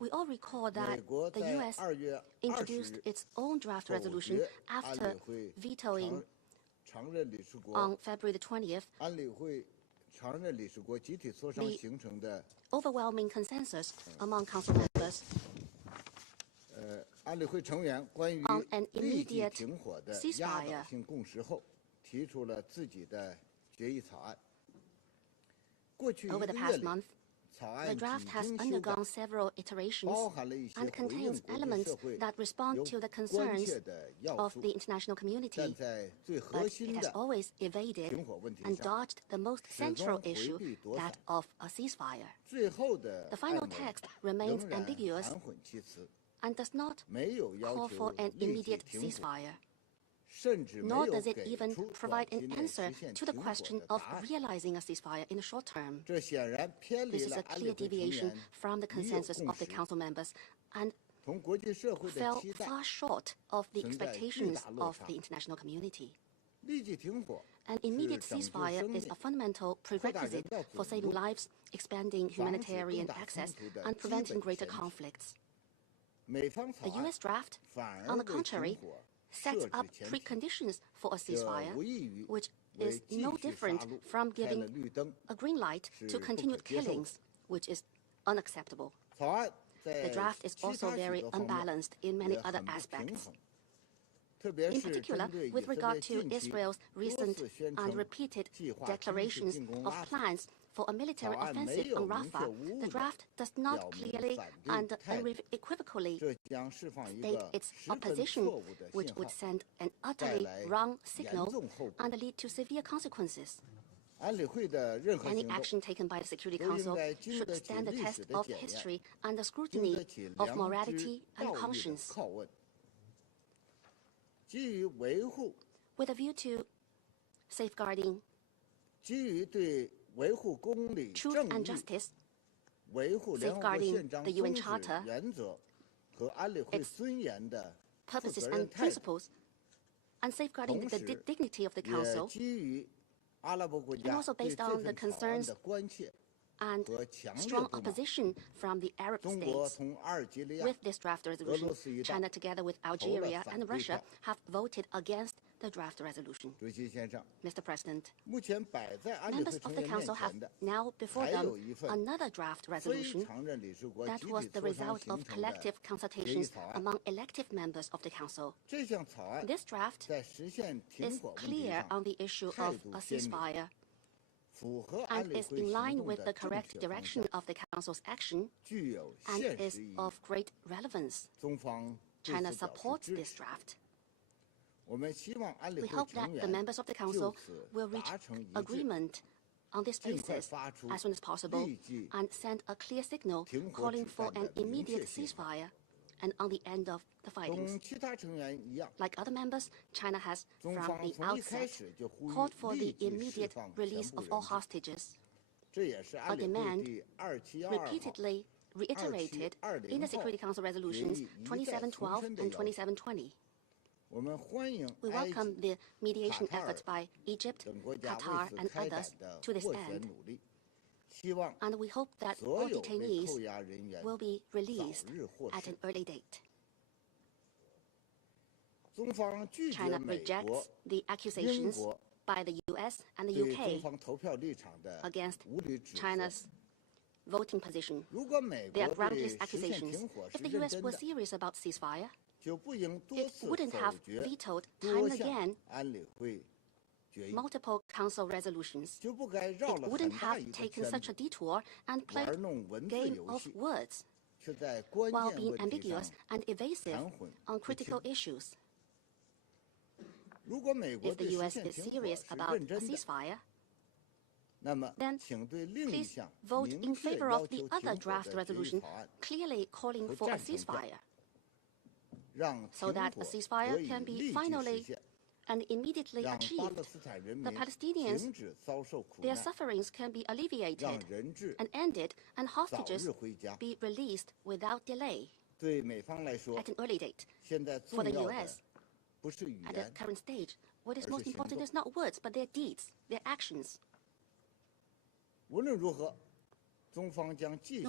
We all recall that the U.S. introduced its own draft resolution after vetoing on February the 20th the overwhelming consensus among Council members on an immediate ceasefire. Over the past month, the draft has undergone several iterations and contains elements that respond to the concerns of the international community, but it has always evaded and dodged the most central issue, that of a ceasefire. The final text remains ambiguous and does not call for an immediate ceasefire, nor does it even provide an answer to the question of realizing a ceasefire in the short term. This is a clear deviation from the consensus of the Council members and fell far short of the expectations of the international community. An immediate ceasefire is a fundamental prerequisite for saving lives, expanding humanitarian access, and preventing greater conflicts. The U.S. draft, on the contrary, sets up preconditions for a ceasefire, which is no different from giving a green light to continued killings, which is unacceptable. The draft is also very unbalanced in many other aspects. In particular, with regard to Israel's recent and repeated declarations of plans for a military offensive on Rafah, the draft does not clearly and unequivocally state its opposition, which would send an utterly wrong signal and lead to severe consequences. Any action taken by the Security Council should stand the test of history and the scrutiny of morality and conscience. With a view to safeguarding truth and justice, safeguarding the UN Charter, its purposes and principles, and safeguarding the dignity of the Council, and also based on the concerns and strong opposition from the Arab states. With this draft resolution, China, together with Algeria and Russia, have voted against the draft resolution. Mr. President, members of the Council have now before them another draft resolution that was the result of collective consultations among elective members of the Council. This draft is clear on the issue of a ceasefire and is in line with the correct direction of the Council's action and is of great relevance. China supports this draft. We hope that the members of the Council will reach agreement on this basis as soon as possible and send a clear signal calling for an immediate ceasefire and on the end of the fightings. Like other members, China has, from the outset, called for the immediate release of all hostages, a demand repeatedly reiterated in the Security Council resolutions 2712 and 2720. We welcome the mediation efforts by Egypt, Qatar, and others to this end. And we hope that all detainees will be released at an early date. China rejects the accusations by the US and the UK against China's voting position. They are groundless accusations. If the US were serious about ceasefire, it wouldn't have vetoed time and again multiple Council resolutions. It wouldn't have taken such a detour and played a game of words while being ambiguous and evasive on critical issues. If the U.S. is serious about a ceasefire, then please vote in favor of the other draft resolution clearly calling for a ceasefire, so that a ceasefire can be finally and immediately achieved. The Palestinians, their sufferings can be alleviated and ended, and hostages be released without delay at an early date. For the U.S., at the current stage, what is most important is not words, but their deeds, their actions. No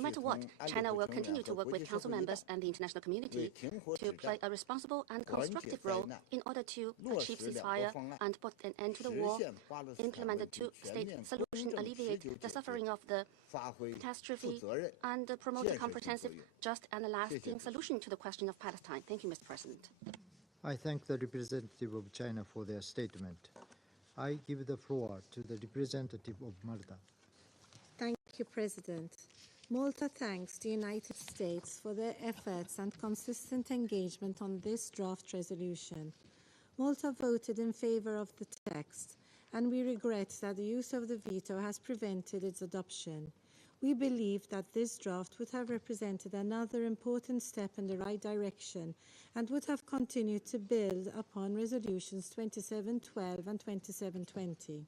matter what, China will continue to work with Council members and the international community to play a responsible and constructive role in order to achieve ceasefire and put an end to the war, implement a two-state solution, alleviate the suffering of the catastrophe, and promote a comprehensive, just, and lasting solution to the question of Palestine. Thank you, Mr. President. I thank the representative of China for their statement. I give the floor to the representative of Malta. Thank you, President. Malta thanks the United States for their efforts and consistent engagement on this draft resolution. Malta voted in favor of the text, and we regret that the use of the veto has prevented its adoption. We believe that this draft would have represented another important step in the right direction and would have continued to build upon resolutions 2712 and 2720.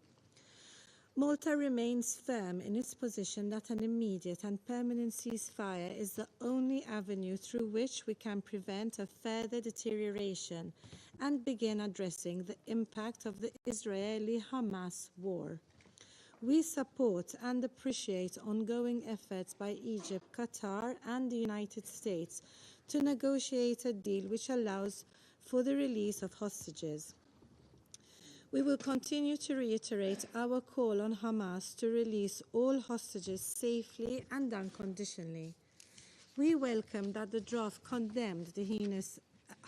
Malta remains firm in its position that an immediate and permanent ceasefire is the only avenue through which we can prevent a further deterioration and begin addressing the impact of the Israeli-Hamas war. We support and appreciate ongoing efforts by Egypt, Qatar, and the United States to negotiate a deal which allows for the release of hostages. We will continue to reiterate our call on Hamas to release all hostages safely and unconditionally. We welcome that the draft condemned the heinous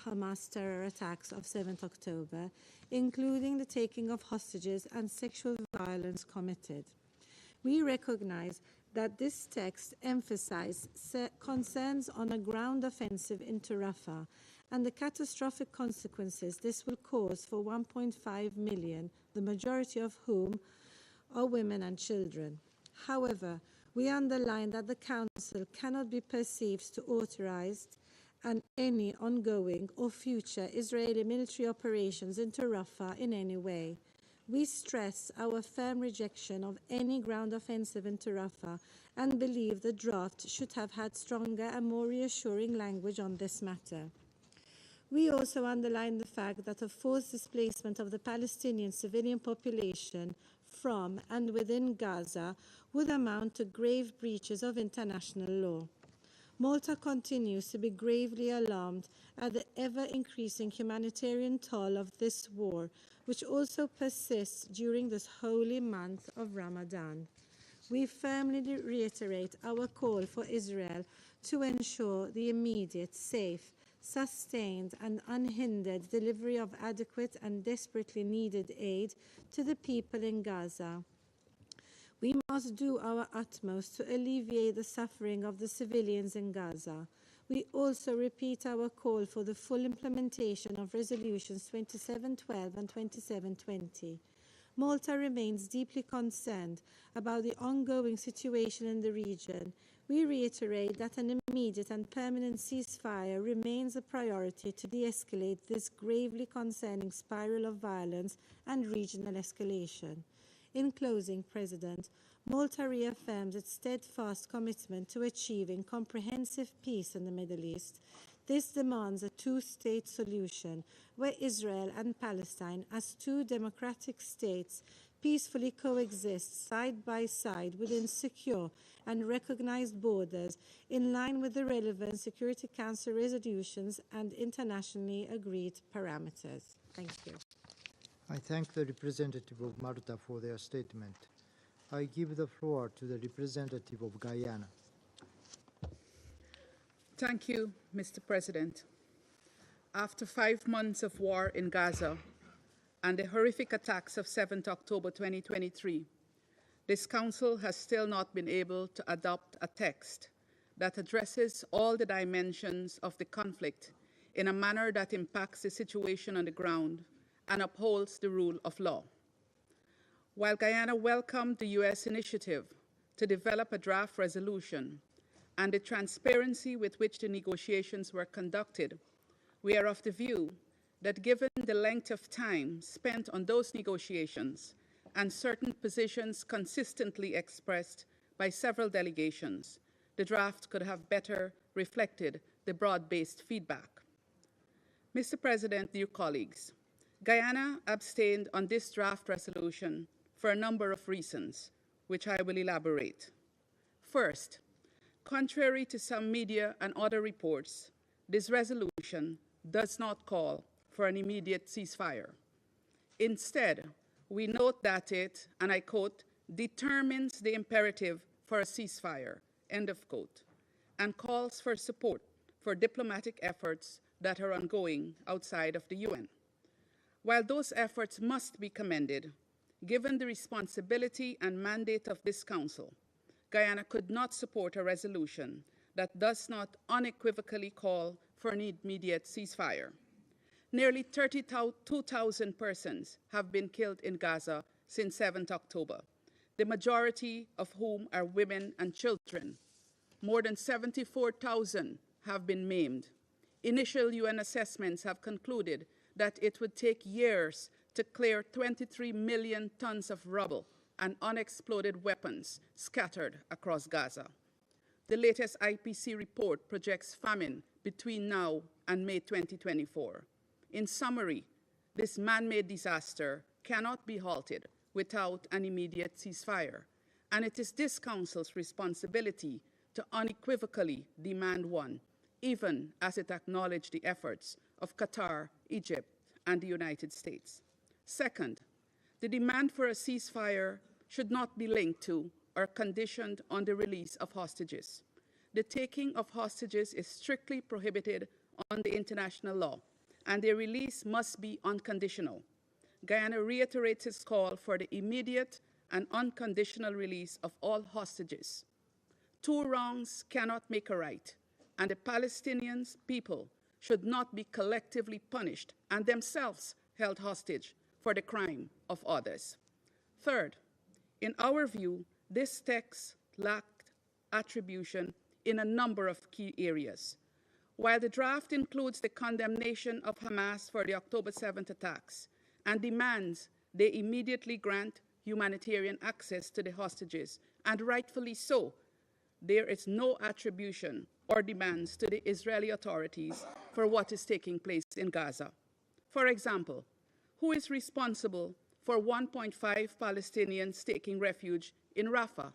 Hamas terror attacks of 7th October, including the taking of hostages and sexual violence committed. We recognize that this text emphasizes concerns on a ground offensive into Rafah and the catastrophic consequences this will cause for 1.5 million, the majority of whom are women and children. However, we underline that the Council cannot be perceived to authorize any ongoing or future Israeli military operations into Rafah in any way. We stress our firm rejection of any ground offensive into Rafah and believe the draft should have had stronger and more reassuring language on this matter. We also underline the fact that a forced displacement of the Palestinian civilian population from and within Gaza would amount to grave breaches of international law. Malta continues to be gravely alarmed at the ever-increasing humanitarian toll of this war, which also persists during this holy month of Ramadan. We firmly reiterate our call for Israel to ensure the immediate, safe, sustained and unhindered delivery of adequate and desperately needed aid to the people in Gaza. We must do our utmost to alleviate the suffering of the civilians in Gaza. We also repeat our call for the full implementation of resolutions 2712 and 2720. Malta remains deeply concerned about the ongoing situation in the region. We reiterate that an immediate and permanent ceasefire remains a priority to de-escalate this gravely concerning spiral of violence and regional escalation. In closing, President, Malta reaffirms its steadfast commitment to achieving comprehensive peace in the Middle East. This demands a two-state solution where Israel and Palestine, as two democratic states, peacefully coexist side by side within secure and recognized borders in line with the relevant Security Council resolutions and internationally agreed parameters. Thank you. I thank the representative of Malta for their statement. I give the floor to the representative of Guyana. Thank you, Mr. President. After 5 months of war in Gaza, and the horrific attacks of 7th October 2023, this Council has still not been able to adopt a text that addresses all the dimensions of the conflict in a manner that impacts the situation on the ground and upholds the rule of law. While Guyana welcomed the U.S. initiative to develop a draft resolution and the transparency with which the negotiations were conducted, we are of the view that given the length of time spent on those negotiations and certain positions consistently expressed by several delegations, the draft could have better reflected the broad-based feedback. Mr. President, dear colleagues, Guyana abstained on this draft resolution for a number of reasons, which I will elaborate. First, contrary to some media and other reports, this resolution does not call for an immediate ceasefire. Instead, we note that it, and I quote, determines the imperative for a ceasefire, end of quote, and calls for support for diplomatic efforts that are ongoing outside of the UN. While those efforts must be commended, given the responsibility and mandate of this Council, Guyana could not support a resolution that does not unequivocally call for an immediate ceasefire. Nearly 32,000 persons have been killed in Gaza since 7th October, the majority of whom are women and children. More than 74,000 have been maimed. Initial UN assessments have concluded that it would take years to clear 23 million tons of rubble and unexploded weapons scattered across Gaza. The latest IPC report projects famine between now and May 2024. In summary, this man-made disaster cannot be halted without an immediate ceasefire, and it is this Council's responsibility to unequivocally demand one, even as it acknowledged the efforts of Qatar, Egypt, and the United States. Second, the demand for a ceasefire should not be linked to or conditioned on the release of hostages. The taking of hostages is strictly prohibited under international law, and their release must be unconditional. Guyana reiterates its call for the immediate and unconditional release of all hostages. Two wrongs cannot make a right, and the Palestinian people should not be collectively punished and themselves held hostage for the crime of others. Third, in our view, this text lacked attribution in a number of key areas. While the draft includes the condemnation of Hamas for the October 7th attacks and demands they immediately grant humanitarian access to the hostages, and rightfully so, there is no attribution or demands to the Israeli authorities for what is taking place in Gaza. For example, who is responsible for 1.5 Palestinians taking refuge in Rafah,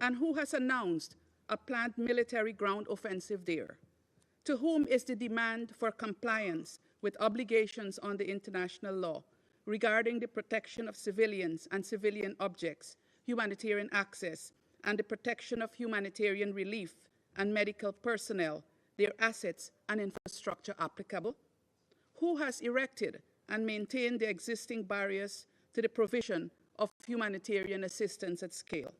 and who has announced a planned military ground offensive there? To whom is the demand for compliance with obligations under international law regarding the protection of civilians and civilian objects, humanitarian access, and the protection of humanitarian relief and medical personnel, their assets and infrastructure applicable? Who has erected and maintained the existing barriers to the provision of humanitarian assistance at scale?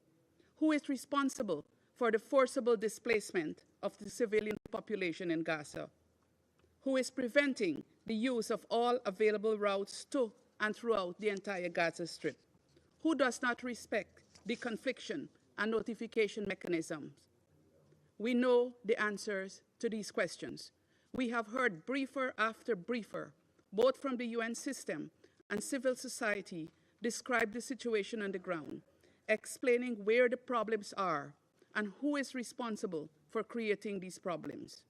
Who is responsible for the forcible displacement of the civilian population in Gaza? Who is preventing the use of all available routes to and throughout the entire Gaza Strip? Who does not respect the confliction and notification mechanisms? We know the answers to these questions. We have heard briefer after briefer, both from the UN system and civil society, describe the situation on the ground, explaining where the problems are and who is responsible for creating these problems.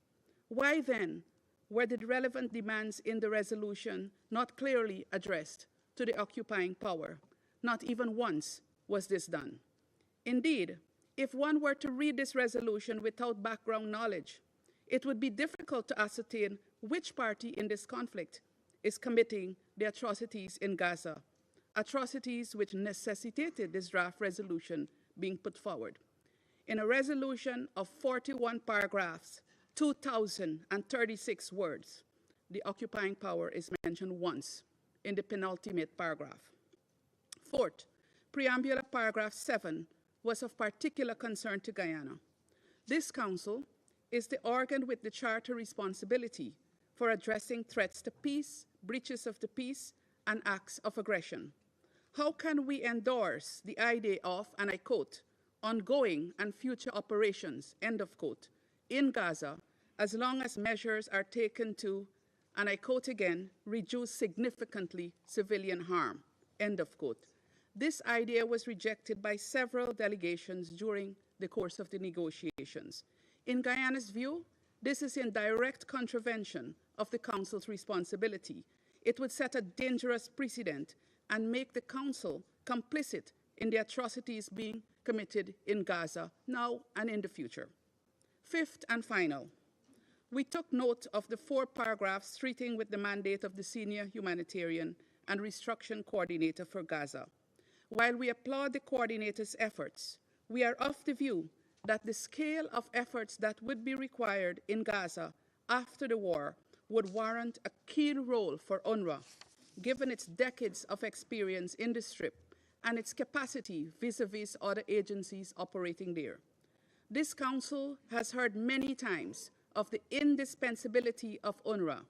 Why then were the relevant demands in the resolution not clearly addressed to the occupying power? Not even once was this done. Indeed, if one were to read this resolution without background knowledge, it would be difficult to ascertain which party in this conflict is committing the atrocities in Gaza, atrocities which necessitated this draft resolution being put forward. In a resolution of 41 paragraphs, 2,036 words, the occupying power is mentioned once in the penultimate paragraph. Fourth, preambular paragraph 7 was of particular concern to Guyana. This council is the organ with the charter responsibility for addressing threats to peace, breaches of the peace, and acts of aggression. How can we endorse the idea of, and I quote, ongoing and future operations, end of quote, in Gaza, as long as measures are taken to, and I quote again, reduce significantly civilian harm, end of quote. This idea was rejected by several delegations during the course of the negotiations. In Guyana's view, this is in direct contravention of the Council's responsibility. It would set a dangerous precedent and make the Council complicit in the atrocities being committed in Gaza now and in the future. Fifth and final, we took note of the 4 paragraphs treating with the mandate of the Senior Humanitarian and Reconstruction Coordinator for Gaza. While we applaud the coordinator's efforts, we are of the view that the scale of efforts that would be required in Gaza after the war would warrant a keen role for UNRWA, given its decades of experience in the Strip and its capacity vis-à-vis other agencies operating there. This Council has heard many times of the indispensability of UNRWA.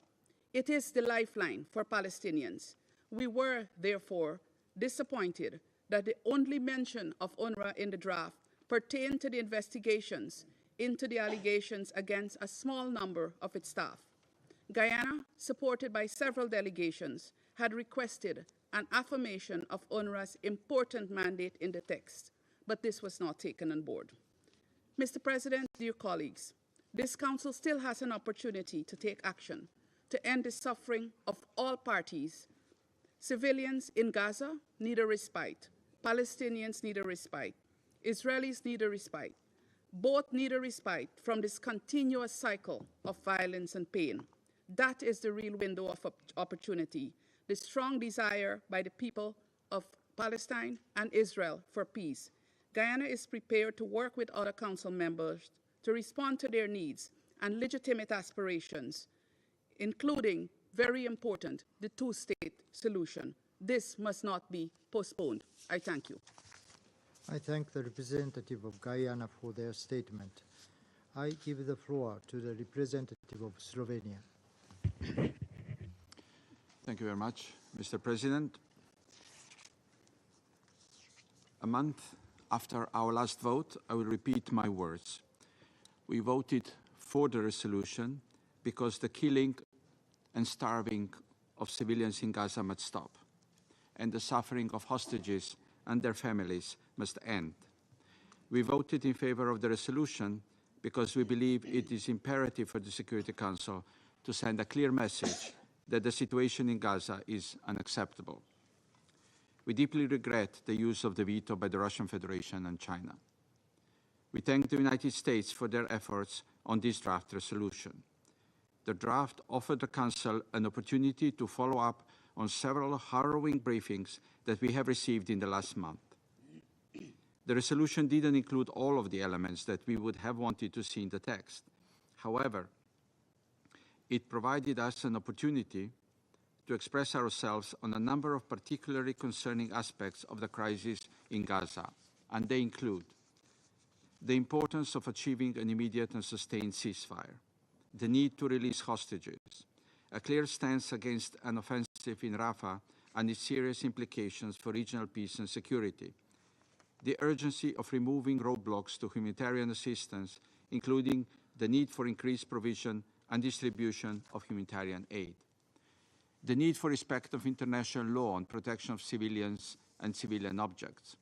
It is the lifeline for Palestinians. We were, therefore, disappointed that the only mention of UNRWA in the draft pertained to the investigations into the allegations against a small number of its staff. Guyana, supported by several delegations, had requested an affirmation of UNRWA's important mandate in the text, but this was not taken on board. Mr. President, dear colleagues, this Council still has an opportunity to take action to end the suffering of all parties. Civilians in Gaza need a respite. Palestinians need a respite. Israelis need a respite. Both need a respite from this continuous cycle of violence and pain. That is the real window of opportunity, the strong desire by the people of Palestine and Israel for peace. Guyana is prepared to work with other Council members to respond to their needs and legitimate aspirations, including, very important, the two-state solution. This must not be postponed. I thank you. I thank the representative of Guyana for their statement. I give the floor to the representative of Slovenia. Thank you very much, Mr. President. A month after our last vote, I will repeat my words. We voted for the resolution because the killing and starving of civilians in Gaza must stop, and the suffering of hostages and their families must end. We voted in favor of the resolution because we believe it is imperative for the Security Council to send a clear message that the situation in Gaza is unacceptable. We deeply regret the use of the veto by the Russian Federation and China. We thank the United States for their efforts on this draft resolution. The draft offered the Council an opportunity to follow up on several harrowing briefings that we have received in the last month. The resolution didn't include all of the elements that we would have wanted to see in the text. However, it provided us an opportunity to express ourselves on a number of particularly concerning aspects of the crisis in Gaza, and they include the importance of achieving an immediate and sustained ceasefire, the need to release hostages, a clear stance against an offensive in Rafah and its serious implications for regional peace and security, the urgency of removing roadblocks to humanitarian assistance, including the need for increased provision and distribution of humanitarian aid, the need for respect of international law and protection of civilians and civilian objects,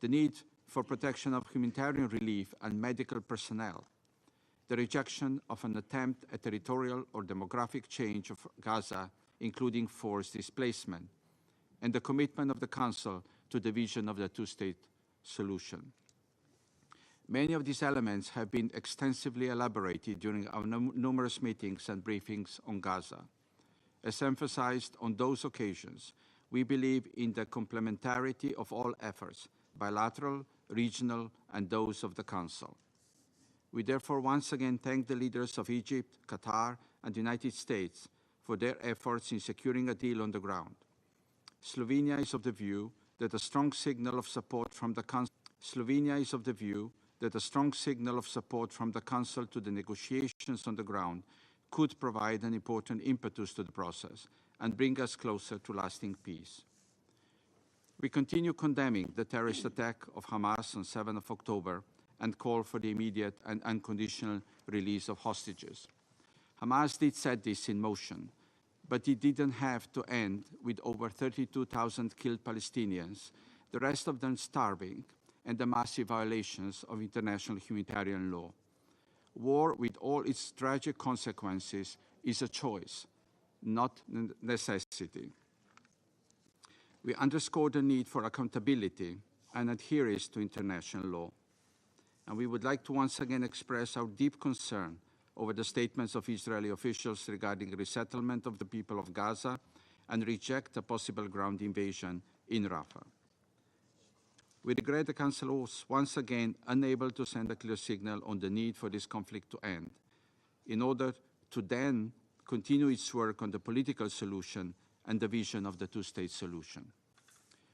the need for protection of humanitarian relief and medical personnel, the rejection of an attempt at territorial or demographic change of Gaza, including forced displacement, and the commitment of the Council to the vision of the two-state solution. Many of these elements have been extensively elaborated during our numerous meetings and briefings on Gaza. As emphasized on those occasions, we believe in the complementarity of all efforts, bilateral, regional, and those of the Council. We therefore once again thank the leaders of Egypt, Qatar, and the United States for their efforts in securing a deal on the ground. Slovenia is of the view that a strong signal of support from the Council to the negotiations on the ground could provide an important impetus to the process and bring us closer to lasting peace. We continue condemning the terrorist attack of Hamas on 7 October and call for the immediate and unconditional release of hostages. Hamas did set this in motion, but it didn't have to end with over 32,000 killed Palestinians, the rest of them starving, and the massive violations of international humanitarian law. War, with all its tragic consequences, is a choice, not necessity. We underscore the need for accountability and adherence to international law. And we would like to once again express our deep concern over the statements of Israeli officials regarding resettlement of the people of Gaza and reject a possible ground invasion in Rafah. We regret the Council was once again unable to send a clear signal on the need for this conflict to end, in order to then continue its work on the political solution and the vision of the two-state solution.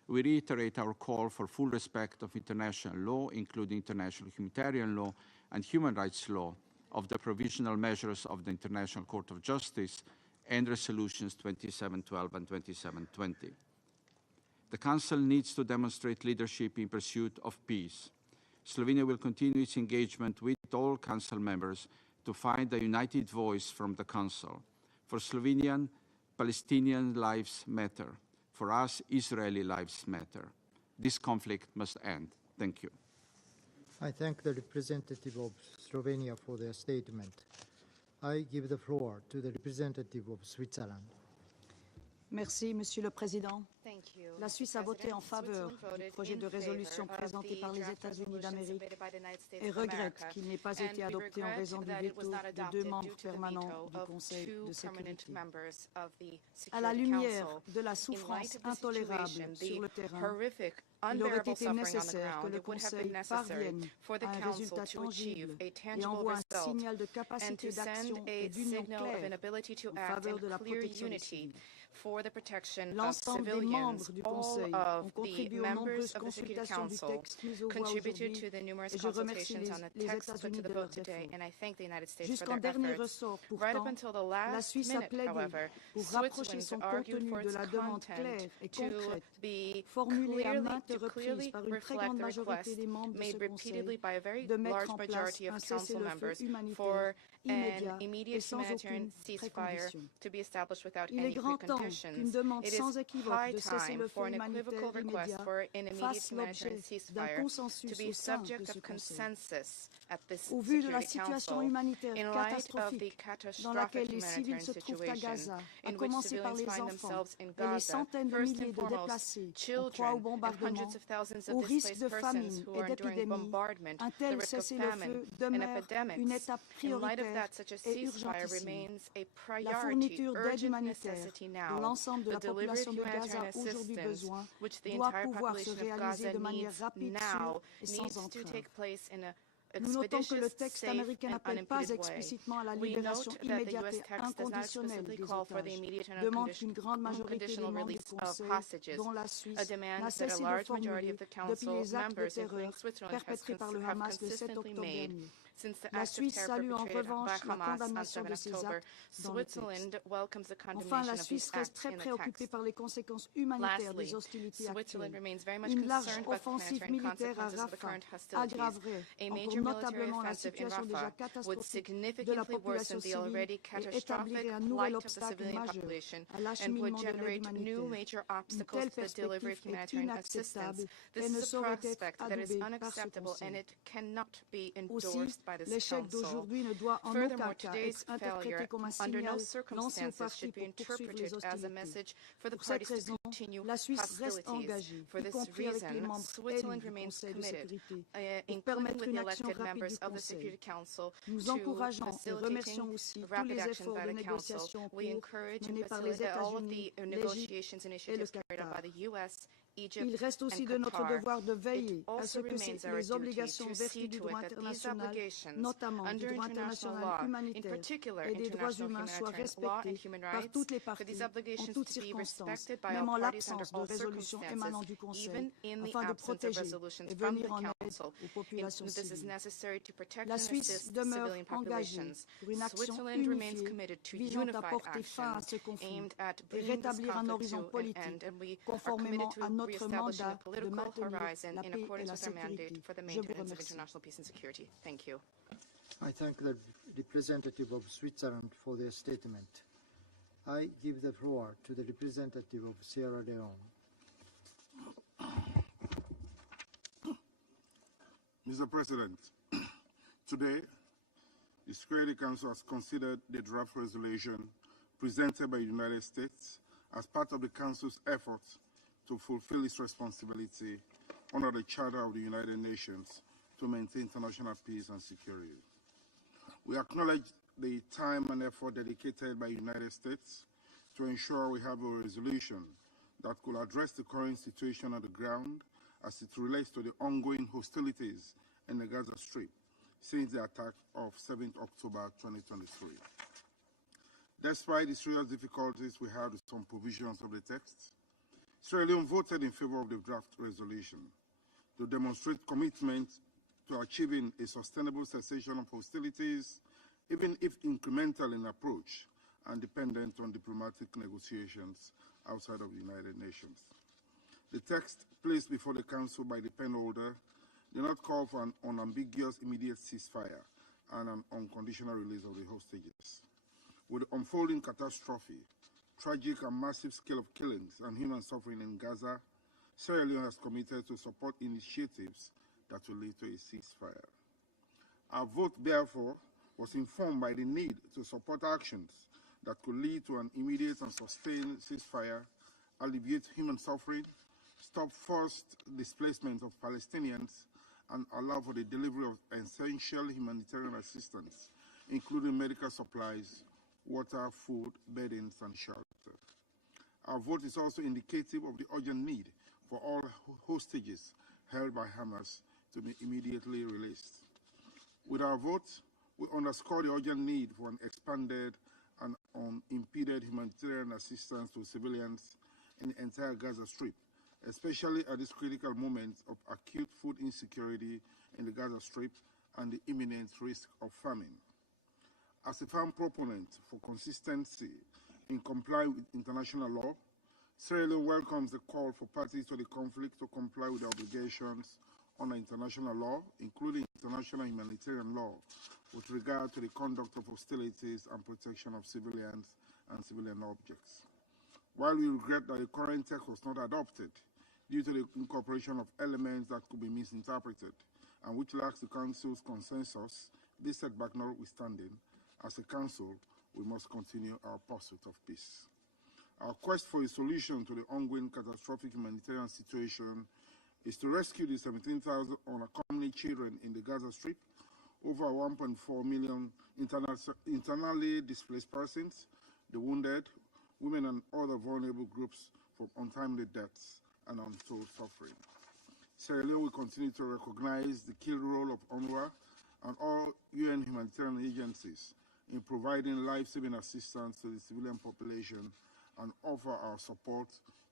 We reiterate our call for full respect of international law, including international humanitarian law and human rights law, of the provisional measures of the International Court of Justice and resolutions 2712 and 2720. The Council needs to demonstrate leadership in pursuit of peace. Slovenia will continue its engagement with all Council members to find a united voice from the Council. For Slovenian, Palestinian lives matter. For us, Israeli lives matter. This conflict must end. Thank you. I thank the representative of Slovenia for their statement. I give the floor to the representative of Switzerland. Merci, Monsieur le Président. Thank you, La Suisse a voté en faveur du projet de résolution présenté par les États-Unis d'Amérique et regrette qu'il n'ait pas été adopté en raison du veto de 2 membres permanents du Conseil de sécurité. À la lumière de la souffrance intolérable sur le terrain, il aurait été nécessaire que le Conseil parvienne à un résultat tangible et envoie un signal de capacité d'action et d'union claire en faveur de la protection des civils. L'ensemble des membres du Conseil ont contribué aux nombreuses consultations du texte mis au voie aujourd'hui et je remercie les États-Unis de leur effort. Jusqu'en dernier ressort, pourtant, la Suisse a plaidé pour rapprocher son contenu de la demande claire et concrète, formulée à maintes reprises par une très grande majorité des membres de ce Conseil, de mettre en place un cessez-le-feu humanitaire immédiat et sans aucune précondition. Il est grand temps qu'une demande sans équivoque de cessez-le-feu humanitaire immédiat fasse l'objet d'un consensus au sein de ce Conseil. Au vu de la situation humanitaire catastrophique dans laquelle les civils se trouvent à Gaza, à commencer par les enfants et les centaines de milliers de déplacés en proie au bombardement, au risque de famine et d'épidémie, un tel cessez-le-feu demeure une étape prioritaire et urgentissime. La fourniture d'aide humanitaire dont l'ensemble de la population de Gaza a aujourd'hui besoin doit pouvoir se réaliser de manière rapide, sûre et sans entrave. Nous notons que le texte américain n'appelle pas explicitement à la libération immédiate et inconditionnelle des otages, demande qu'une grande majorité des membres du Conseil, dont la Suisse, n'a cessé de formuler depuis les actes de terreur perpétrés par le Hamas le 7 octobre dernier. La Suisse salue en revanche la condamnation de ces actes dans le texte. Enfin, la Suisse reste très préoccupée par les conséquences humanitaires des hostilités actuelles. Une large offensive militaire à Rafah aggraverait encore notablement la situation déjà catastrophique de la population civile et établirait un nouvel obstacle majeur à l'acheminement de l'aide humanitaire. Une telle perspective est inacceptable et ne saurait être adoubée par ce Conseil. Aussi, l'échec d'aujourd'hui ne doit en aucun cas être interprété comme un signal lancé au parti pour poursuivre les hostilités. Pour cette raison, la Suisse reste engagée, y compris avec les membres élus du Conseil de sécurité, pour permettre une action rapide du Conseil. Nous encourageons et remercions aussi tous les efforts de négociation menés par les États-Unis, l'Égypte et le Qatar. Il reste aussi de notre devoir de veiller à ce que les obligations vertues du droit international, notamment du droit international humanitaire et des droits humains, soient respectées par toutes les parties, en toutes circonstances, même en l'absence de résolution émanant du Conseil, afin de protéger et venir en aide aux populations civiles. La Suisse demeure engagée pour une action unifiée visant à porter fin à ce conflit et rétablir un horizon politique conformément à notre mandat de maintenir la paix et la sécurité. Je vous remercie. I thank the representative of Switzerland for their statement. I give the floor to the representative of Sierra Leone. Mr. President, today, the Security Council has considered the draft resolution presented by the United States as part of the Council's efforts to fulfill its responsibility under the Charter of the United Nations to maintain international peace and security. We acknowledge the time and effort dedicated by the United States to ensure we have a resolution that could address the current situation on the ground as it relates to the ongoing hostilities in the Gaza Strip since the attack of 7th October 2023. Despite the serious difficulties we had with some provisions of the text, Sierra Leone voted in favor of the draft resolution to demonstrate commitment to achieving a sustainable cessation of hostilities, even if incremental in approach and dependent on diplomatic negotiations outside of the United Nations. The text placed before the Council by the pen holder did not call for an unambiguous immediate ceasefire and an unconditional release of the hostages. With the unfolding catastrophe, tragic and massive scale of killings and human suffering in Gaza, Sierra Leone has committed to support initiatives that will lead to a ceasefire. Our vote, therefore, was informed by the need to support actions that could lead to an immediate and sustained ceasefire, alleviate human suffering, stop forced displacement of Palestinians, and allow for the delivery of essential humanitarian assistance, including medical supplies, water, food, beddings, and shelter. Our vote is also indicative of the urgent need for all hostages held by Hamas to be immediately released. With our vote, we underscore the urgent need for an expanded and unimpeded humanitarian assistance to civilians in the entire Gaza Strip, especially at this critical moment of acute food insecurity in the Gaza Strip and the imminent risk of famine. As a firm proponent for consistency in complying with international law, Sierra Leone welcomes the call for parties to the conflict to comply with their obligations under international law, including international humanitarian law, with regard to the conduct of hostilities and protection of civilians and civilian objects. While we regret that the current text was not adopted due to the incorporation of elements that could be misinterpreted and which lacks the Council's consensus, this setback notwithstanding, as a Council, we must continue our pursuit of peace. Our quest for a solution to the ongoing catastrophic humanitarian situation is to rescue the 17,000 unaccompanied children in the Gaza Strip, over 1.4 million internally displaced persons, the wounded, women and other vulnerable groups from untimely deaths and untold suffering. Sierra Leone will continue to recognize the key role of UNRWA and all UN humanitarian agencies in providing life-saving assistance to the civilian population and offer our support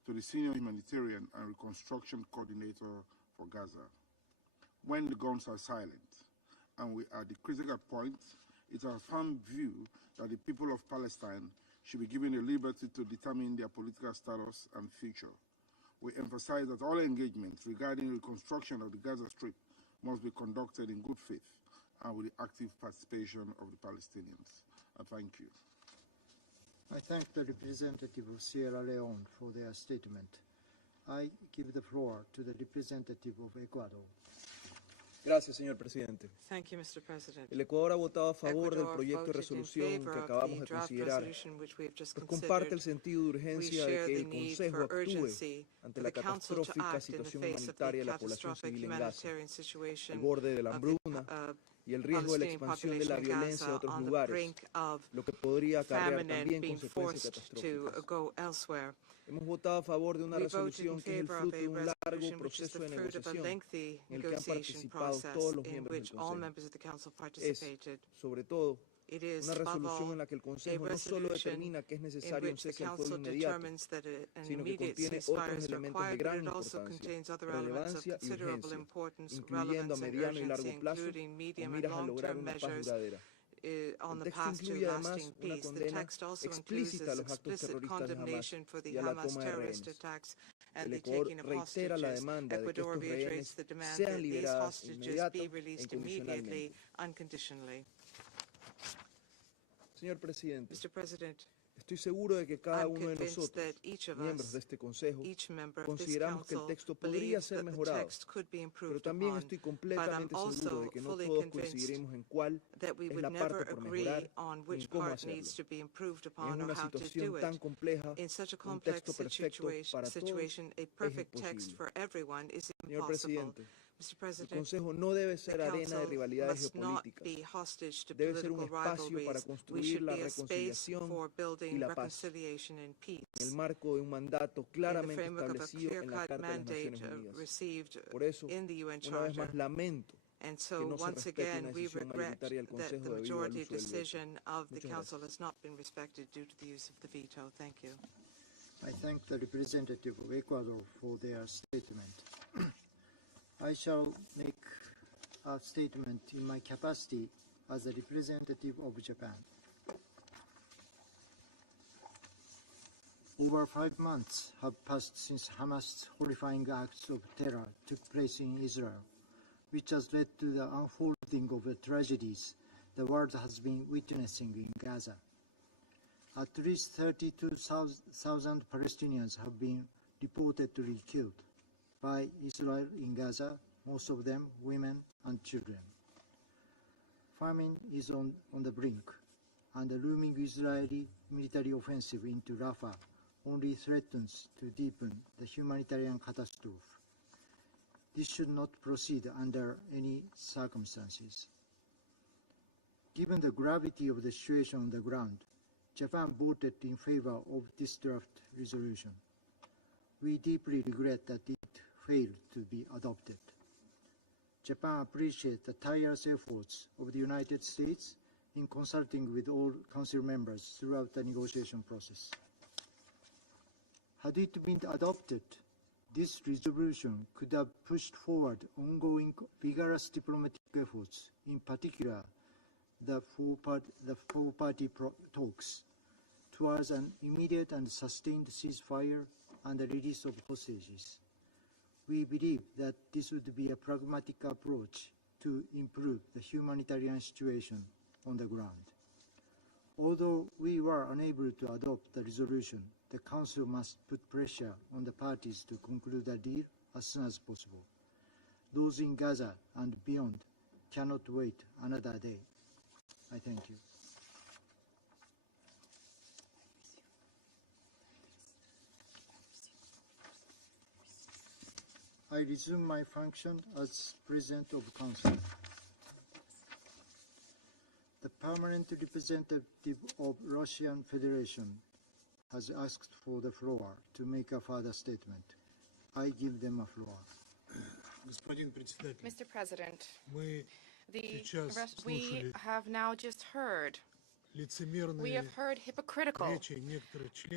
to the Senior Humanitarian and Reconstruction Coordinator for Gaza. When the guns are silent and we are at the critical point, it's our firm view that the people of Palestine should be given the liberty to determine their political status and future. We emphasize that all engagements regarding reconstruction of the Gaza Strip must be conducted in good faith and with the active participation of the Palestinians. I thank you. I thank the representative of Sierra Leone for their statement. I give the floor to the representative of Ecuador. Gracias, señor presidente. Thank you, Mr. President. El Ecuador ha votado a favor del Ecuador proyecto de voted in resolución favor que of acabamos the de draft considerar, resolution which we have just pues comparte el considered. sentido de We urgencia de share que the el need Consejo for actúe urgency ante for la the Council to catastrófica act in the situación face of the humanitaria de la población catastrophic civil en Gaza, humanitarian situation al borde de la of the hambruna, y el riesgo de la Palestinian expansión de population la in violencia a Gaza otros on the lugares, brink of lo que podría acarrear famine and también being consecuencias forced to catastróficas. go elsewhere. Hemos votado a favor de una We voted in resolución que es el favor of fruto a de un largo resolution which is proceso the de fruit of a negociación lengthy en el que han negotiation participado process todos los in miembros del which all Consejo. members of the Council Es, participated. sobre todo, It is, una above resolución all, en la que el a Consejo no solo resolution determina que es in necesario un which the cese al fuego Council inmediato, determines that an sino que immediate contiene ceasefire otros is elementos de required, but gran it also importancia, contains other elements of relevancia y considerable urgencia, importance, incluyendo a relevance, and mediano y largo urgency, plazo, including con medium and miras a lograr long-term una paz measures duradera. on El the texto path to incluye además lasting una peace. The condena text also includes explícita a this los actos explicit terroristas de Hamas condemnation for the y a la Hamas toma de terrorist rehenes. attacks and El the Ecuador taking of reitera la hostages. demanda de que Ecuador estos reiterates rehenes the demand sean that these liberados hostages inmediato be e released immediately, incondicionalmente. unconditionally. Señor presidente, Mr. President, estoy seguro de que cada I'm uno de convinced nosotros, that each of miembros us, de este Consejo, each member of this consideramos que el council texto podría believes ser that the mejorado, text could be pero improved también upon, estoy but I'm completamente seguro also de que no fully todos convinced coincidiremos en cuál that we es would la never parte por agree mejorar on ni en which cómo part hacerlo. needs to be improved En upon or una how to situación do tan it. compleja, In such a un complex texto perfecto para todos situation, a es perfect text imposible. for everyone is Señor impossible. presidente, Mr. el President, Consejo no debe ser the arena de Council rivalidades must not geopolíticas. be hostage to Debe ser un political espacio para rivalries. We construir should la be a space reconciliación for y building la paz reconciliation and en el peace marco de un mandato in the claramente framework of a establecido en la clear-cut Carta de las mandate Naciones Unidas. received Por eso, in the UN una vez Charter. más lamento And que so, no se once respete again, una we decisión regret mayoritaria del that Consejo the debido al majority uso del veto. decision of the Muchas Council gracias. has not been respected due to the use of the veto. Thank you. I thank the representative of Ecuador for their statement. I shall make a statement in my capacity as a representative of Japan. Over 5 months have passed since Hamas' horrifying acts of terror took place in Israel, which has led to the unfolding of the tragedies the world has been witnessing in Gaza. At least 32,000 Palestinians have been reportedly killed by Israel in Gaza, most of them women and children. Famine is on the brink, and the looming Israeli military offensive into Rafah only threatens to deepen the humanitarian catastrophe. This should not proceed under any circumstances. Given the gravity of the situation on the ground, Japan voted in favor of this draft resolution. We deeply regret that it failed to be adopted. Japan appreciates the tireless efforts of the United States in consulting with all Council members throughout the negotiation process. Had it been adopted, this resolution could have pushed forward ongoing vigorous diplomatic efforts, in particular the four-party talks, towards an immediate and sustained ceasefire and the release of hostages. We believe that this would be a pragmatic approach to improve the humanitarian situation on the ground. Although we were unable to adopt the resolution, the Council must put pressure on the parties to conclude a deal as soon as possible. Those in Gaza and beyond cannot wait another day. I thank you. I resume my function as President of Council. The permanent representative of Russian Federation has asked for the floor to make a further statement. I give them a floor. Mr. President, we слушали have now just heard hypocritical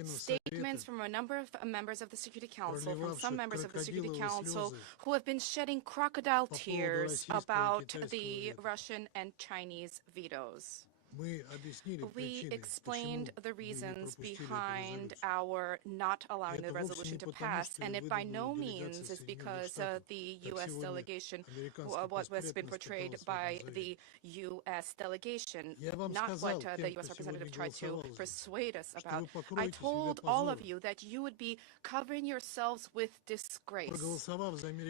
statements from a number of members of the Security Council, from some members of the Security Council, who have been shedding crocodile tears about the Russian and Chinese vetoes. We explained the reasons behind our not allowing the resolution to pass, and it by no means is because the U.S. delegation was been portrayed by the U.S. delegation, not what the U.S. representative tried to persuade us about. I told all of you that you would be covering yourselves with disgrace,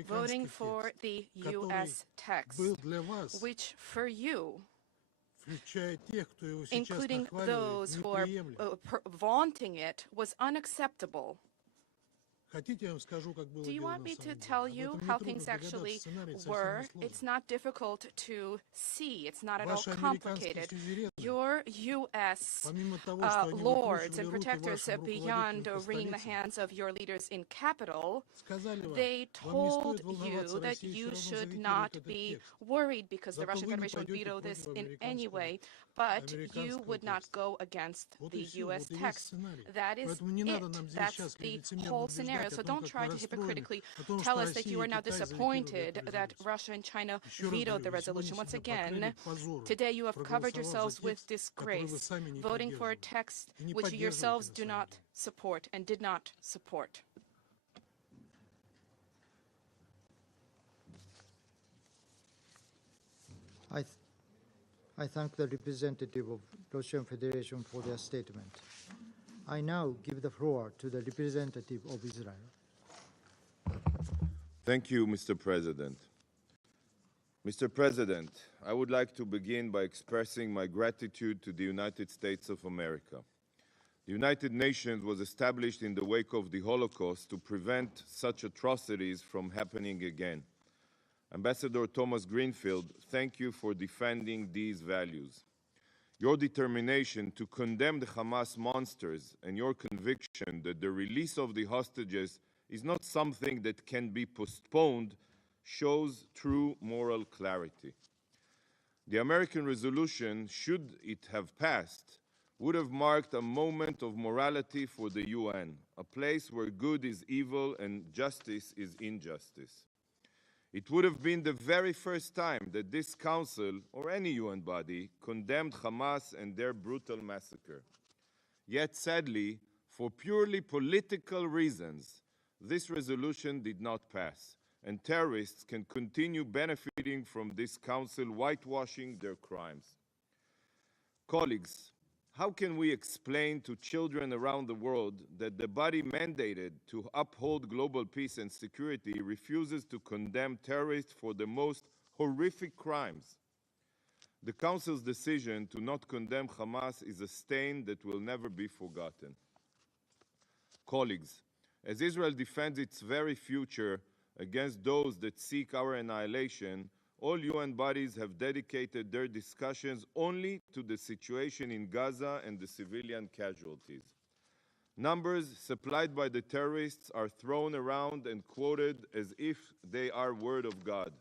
voting for the U.S. text, which for you, including those who are vaunting it, was unacceptable. Do you want me to tell you how things actually were? It's not difficult to see. It's not at all complicated. Your U.S. Lords and protectors, beyond wringing the hands of your leaders in capital, they told you that you should not be worried because the Russian Federation would veto this in any way, but you would not go against the U.S. text. That is it. That's the whole scenario. So don't try to hypocritically tell us that you are now disappointed that Russia and China vetoed the resolution. Once again, today you have covered yourselves with disgrace, voting for a text which you yourselves do not support and did not support. I thank the representative of Russian Federation for their statement. I now give the floor to the representative of Israel. Thank you, Mr. President. Mr. President, I would like to begin by expressing my gratitude to the United States of America. The United Nations was established in the wake of the Holocaust to prevent such atrocities from happening again. Ambassador Thomas Greenfield, thank you for defending these values. Your determination to condemn the Hamas monsters and your conviction that the release of the hostages is not something that can be postponed shows true moral clarity. The American resolution, should it have passed, would have marked a moment of morality for the UN, a place where good is evil and justice is injustice. It would have been the very first time that this Council, or any UN body, condemned Hamas and their brutal massacre. Yet, sadly, for purely political reasons, this resolution did not pass, and terrorists can continue benefiting from this Council whitewashing their crimes. Colleagues, how can we explain to children around the world that the body mandated to uphold global peace and security refuses to condemn terrorists for the most horrific crimes? The Council's decision to not condemn Hamas is a stain that will never be forgotten. Colleagues, as Israel defends its very future against those that seek our annihilation, all UN bodies have dedicated their discussions only to the situation in Gaza and the civilian casualties. Numbers supplied by the terrorists are thrown around and quoted as if they are word of God.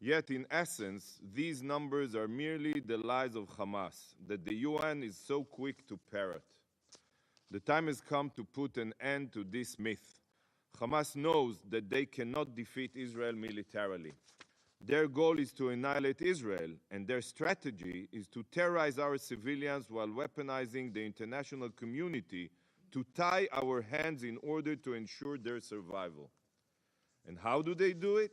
Yet, in essence, these numbers are merely the lies of Hamas that the UN is so quick to parrot. The time has come to put an end to this myth. Hamas knows that they cannot defeat Israel militarily. Their goal is to annihilate Israel, and their strategy is to terrorize our civilians while weaponizing the international community to tie our hands in order to ensure their survival. And how do they do it?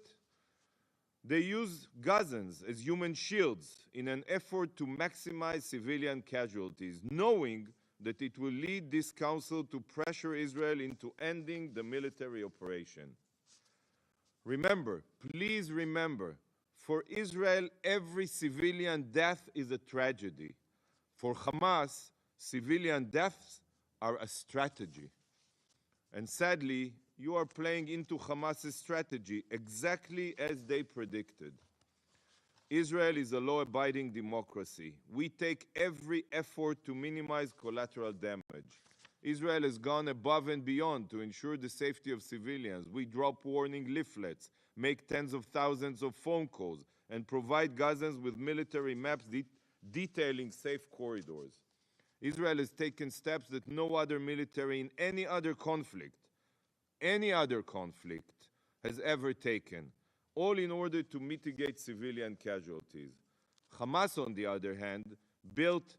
They use Gazans as human shields in an effort to maximize civilian casualties, knowing that it will lead this council to pressure Israel into ending the military operation. Remember, please remember, for Israel, every civilian death is a tragedy. For Hamas, civilian deaths are a strategy. And sadly, you are playing into Hamas's strategy exactly as they predicted. Israel is a law-abiding democracy. We take every effort to minimize collateral damage. Israel has gone above and beyond to ensure the safety of civilians. We drop warning leaflets, make tens of thousands of phone calls, and provide Gazans with military maps detailing safe corridors. Israel has taken steps that no other military in any other conflict, has ever taken, all in order to mitigate civilian casualties. Hamas, on the other hand, built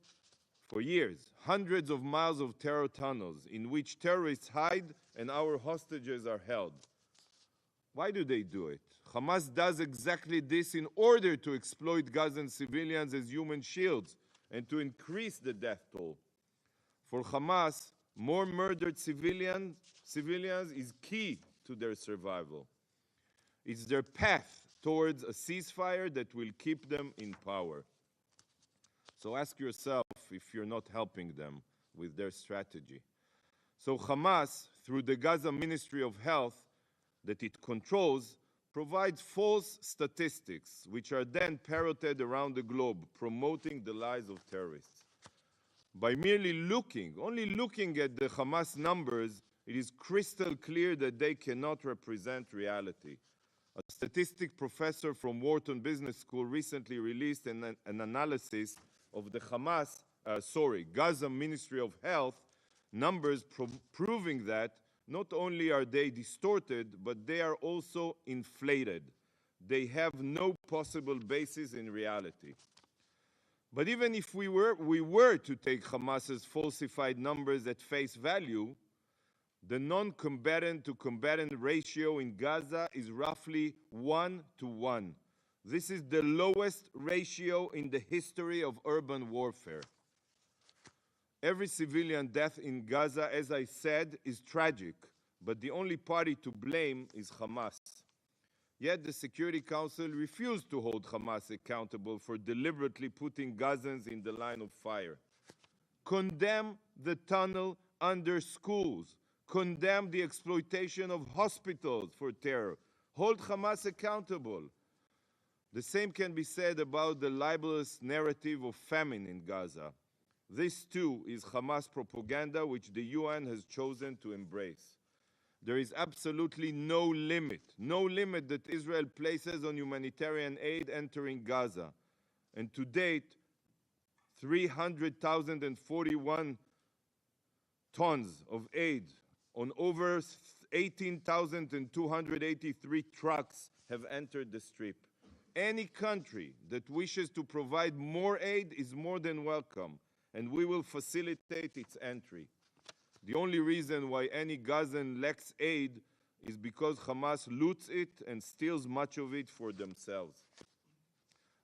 for years hundreds of miles of terror tunnels in which terrorists hide and our hostages are held. Why do they do it? Hamas does exactly this in order to exploit Gazan civilians as human shields and to increase the death toll. For Hamas, more murdered civilians is key to their survival. It's their path towards a ceasefire that will keep them in power. So ask yourself if you're not helping them with their strategy. So Hamas, through the Gaza Ministry of Health that it controls, provides false statistics, which are then parroted around the globe, promoting the lies of terrorists. By merely only looking at the Hamas numbers, it is crystal clear that they cannot represent reality. A statistic professor from Wharton Business School recently released an analysis of the Gaza Ministry of Health numbers proving that not only are they distorted, but they are also inflated. They have no possible basis in reality. But even if we were to take Hamas's falsified numbers at face value, the non-combatant to combatant ratio in Gaza is roughly 1-to-1. This is the lowest ratio in the history of urban warfare. Every civilian death in Gaza, as I said, is tragic, but the only party to blame is Hamas. Yet the Security Council refused to hold Hamas accountable for deliberately putting Gazans in the line of fire. Condemn the tunnel under schools. Condemn the exploitation of hospitals for terror. Hold Hamas accountable. The same can be said about the libelous narrative of famine in Gaza. This too is Hamas propaganda which the UN has chosen to embrace. There is absolutely no limit that Israel places on humanitarian aid entering Gaza. And to date, 300,041 tons of aid on over 18,283 trucks have entered the Strip. Any country that wishes to provide more aid is more than welcome, and we will facilitate its entry. The only reason why any Gazan lacks aid is because Hamas loots it and steals much of it for themselves.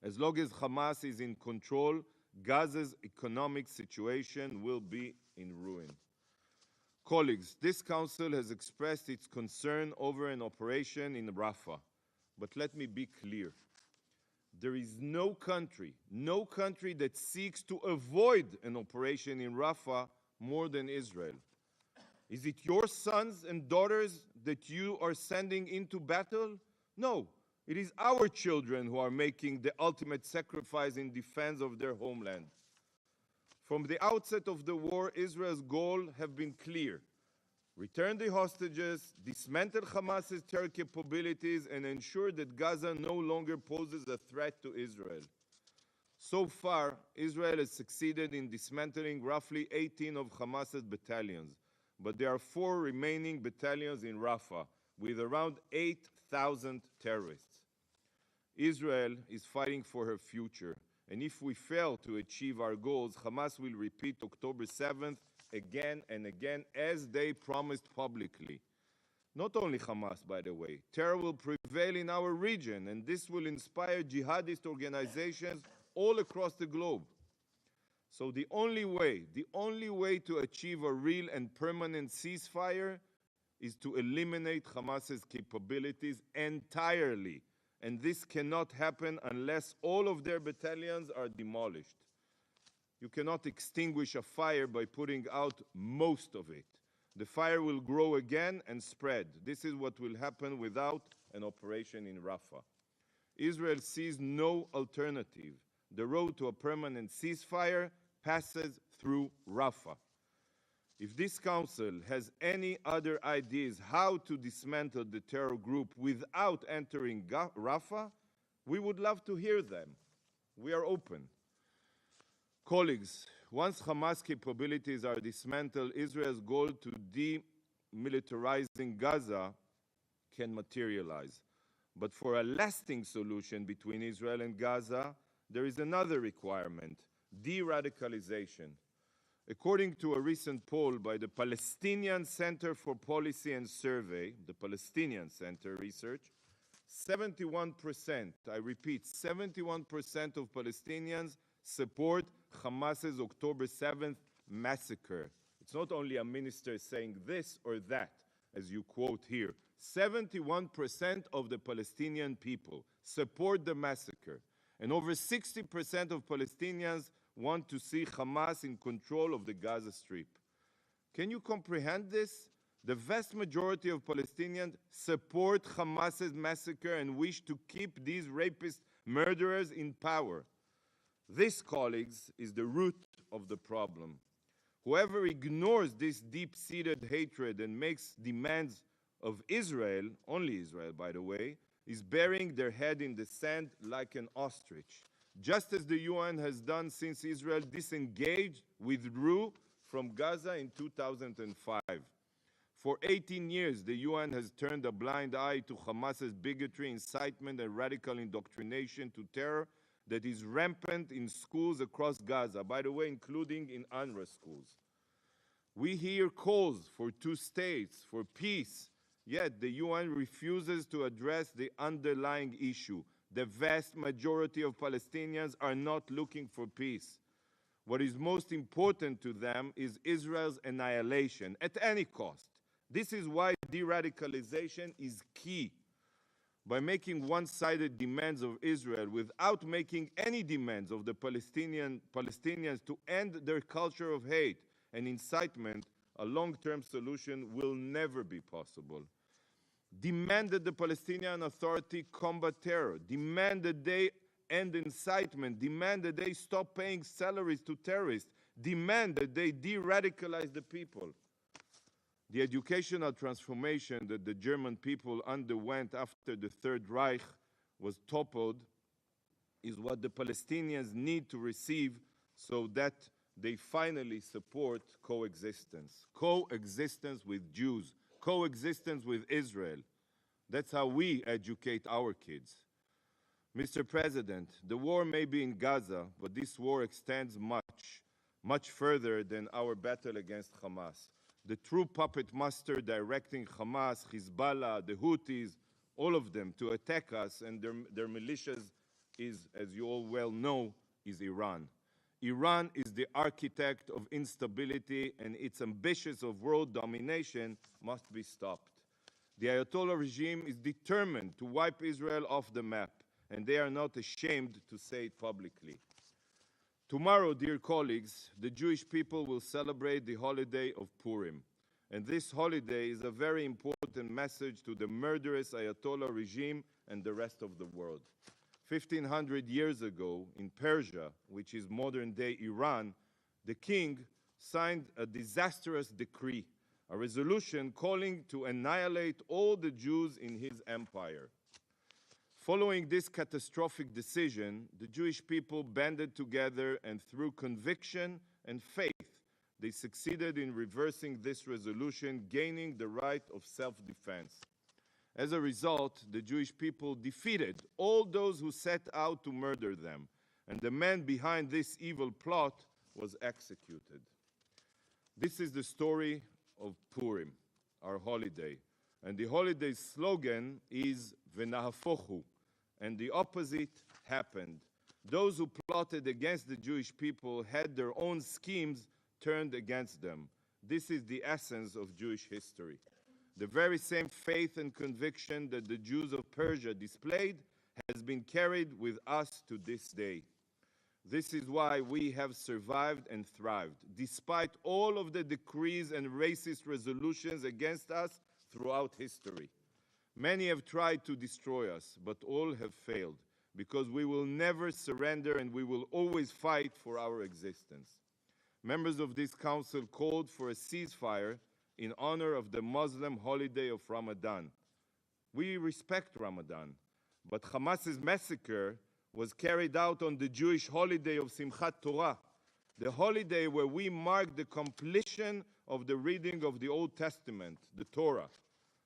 As long as Hamas is in control, Gaza's economic situation will be in ruin. Colleagues, this Council has expressed its concern over an operation in Rafah. But let me be clear. There is no country that seeks to avoid an operation in Rafah more than Israel. Is it your sons and daughters that you are sending into battle? No, it is our children who are making the ultimate sacrifice in defense of their homeland. From the outset of the war, Israel's goals have been clear. Return the hostages, dismantle Hamas's terror capabilities, and ensure that Gaza no longer poses a threat to Israel. So far, Israel has succeeded in dismantling roughly 18 of Hamas's battalions, but there are 4 remaining battalions in Rafah, with around 8,000 terrorists. Israel is fighting for her future, and if we fail to achieve our goals, Hamas will repeat October 7th again and again, as they promised publicly. Not only Hamas, by the way. Terror will prevail in our region, and this will inspire jihadist organizations all across the globe. So the only way to achieve a real and permanent ceasefire is to eliminate Hamas's capabilities entirely. And this cannot happen unless all of their battalions are demolished. You cannot extinguish a fire by putting out most of it. The fire will grow again and spread. This is what will happen without an operation in Rafah. Israel sees no alternative. The road to a permanent ceasefire passes through Rafah. If this Council has any other ideas how to dismantle the terror group without entering Rafah, we would love to hear them. We are open. Colleagues, once Hamas capabilities are dismantled, Israel's goal to demilitarizing Gaza can materialize. But for a lasting solution between Israel and Gaza, there is another requirement: de-radicalization. According to a recent poll by the Palestinian Center for Policy and Survey, the Palestinian Center Research, 71%, I repeat, 71% of Palestinians support Hamas's October 7th massacre. It's not only a minister saying this or that, as you quote here. 71% of the Palestinian people support the massacre. And over 60% of Palestinians want to see Hamas in control of the Gaza Strip. Can you comprehend this? The vast majority of Palestinians support Hamas's massacre and wish to keep these rapist murderers in power. This, colleagues, is the root of the problem. Whoever ignores this deep-seated hatred and makes demands of Israel, only Israel, by the way, is burying their head in the sand like an ostrich, just as the UN has done since Israel disengaged, withdrew from Gaza in 2005. For 18 years, the UN has turned a blind eye to Hamas's bigotry, incitement, and radical indoctrination to terror that is rampant in schools across Gaza, by the way, including in UNRWA schools. We hear calls for two states, for peace, yet the UN refuses to address the underlying issue. The vast majority of Palestinians are not looking for peace. What is most important to them is Israel's annihilation at any cost. This is why de-radicalization is key. By making one-sided demands of Israel without making any demands of the Palestinians to end their culture of hate and incitement, a long-term solution will never be possible. Demand that the Palestinian Authority combat terror. Demand that they end incitement. Demand that they stop paying salaries to terrorists. Demand that they de-radicalize the people. The educational transformation that the German people underwent after the Third Reich was toppled is what the Palestinians need to receive so that they finally support coexistence. Coexistence with Jews, coexistence with Israel. That's how we educate our kids. Mr. President, the war may be in Gaza, but this war extends much further than our battle against Hamas. The true puppet master directing Hamas, Hezbollah, the Houthis, all of them to attack us and their militias is, as you all well know, is Iran. Iran is the architect of instability, and its ambitions of world domination must be stopped. The Ayatollah regime is determined to wipe Israel off the map, and they are not ashamed to say it publicly. Tomorrow, dear colleagues, the Jewish people will celebrate the holiday of Purim. And this holiday is a very important message to the murderous Ayatollah regime and the rest of the world. 1,500 years ago, in Persia, which is modern-day Iran, the king signed a disastrous decree, a resolution calling to annihilate all the Jews in his empire. Following this catastrophic decision, the Jewish people banded together, and through conviction and faith, they succeeded in reversing this resolution, gaining the right of self-defense. As a result, the Jewish people defeated all those who set out to murder them, and the man behind this evil plot was executed. This is the story of Purim, our holiday, and the holiday's slogan is V'nahafochu, and the opposite happened. Those who plotted against the Jewish people had their own schemes turned against them. This is the essence of Jewish history. The very same faith and conviction that the Jews of Persia displayed has been carried with us to this day. This is why we have survived and thrived, despite all of the decrees and racist resolutions against us throughout history. Many have tried to destroy us, but all have failed, because we will never surrender and we will always fight for our existence. Members of this council called for a ceasefire in honor of the Muslim holiday of Ramadan. We respect Ramadan, but Hamas's massacre was carried out on the Jewish holiday of Simchat Torah, the holiday where we mark the completion of the reading of the Old Testament, the Torah.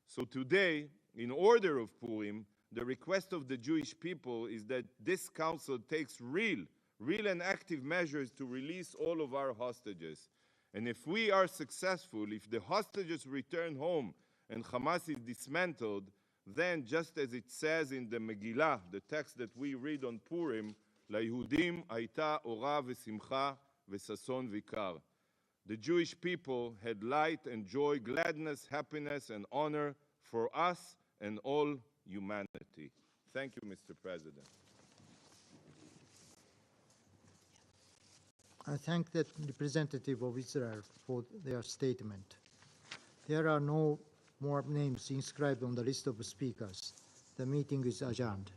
So today, in order of Purim, the request of the Jewish people is that this council takes real and active measures to release all of our hostages. And if we are successful, if the hostages return home and Hamas is dismantled, then just as it says in the Megillah, the text that we read on Purim, LaYehudim hayta ora v'simcha v'sason v'ikar. The Jewish people had light and joy, gladness, happiness, and honor for us and all humanity. Thank you, Mr. President. I thank the representative of Israel for their statement. There are no more names inscribed on the list of speakers. The meeting is adjourned.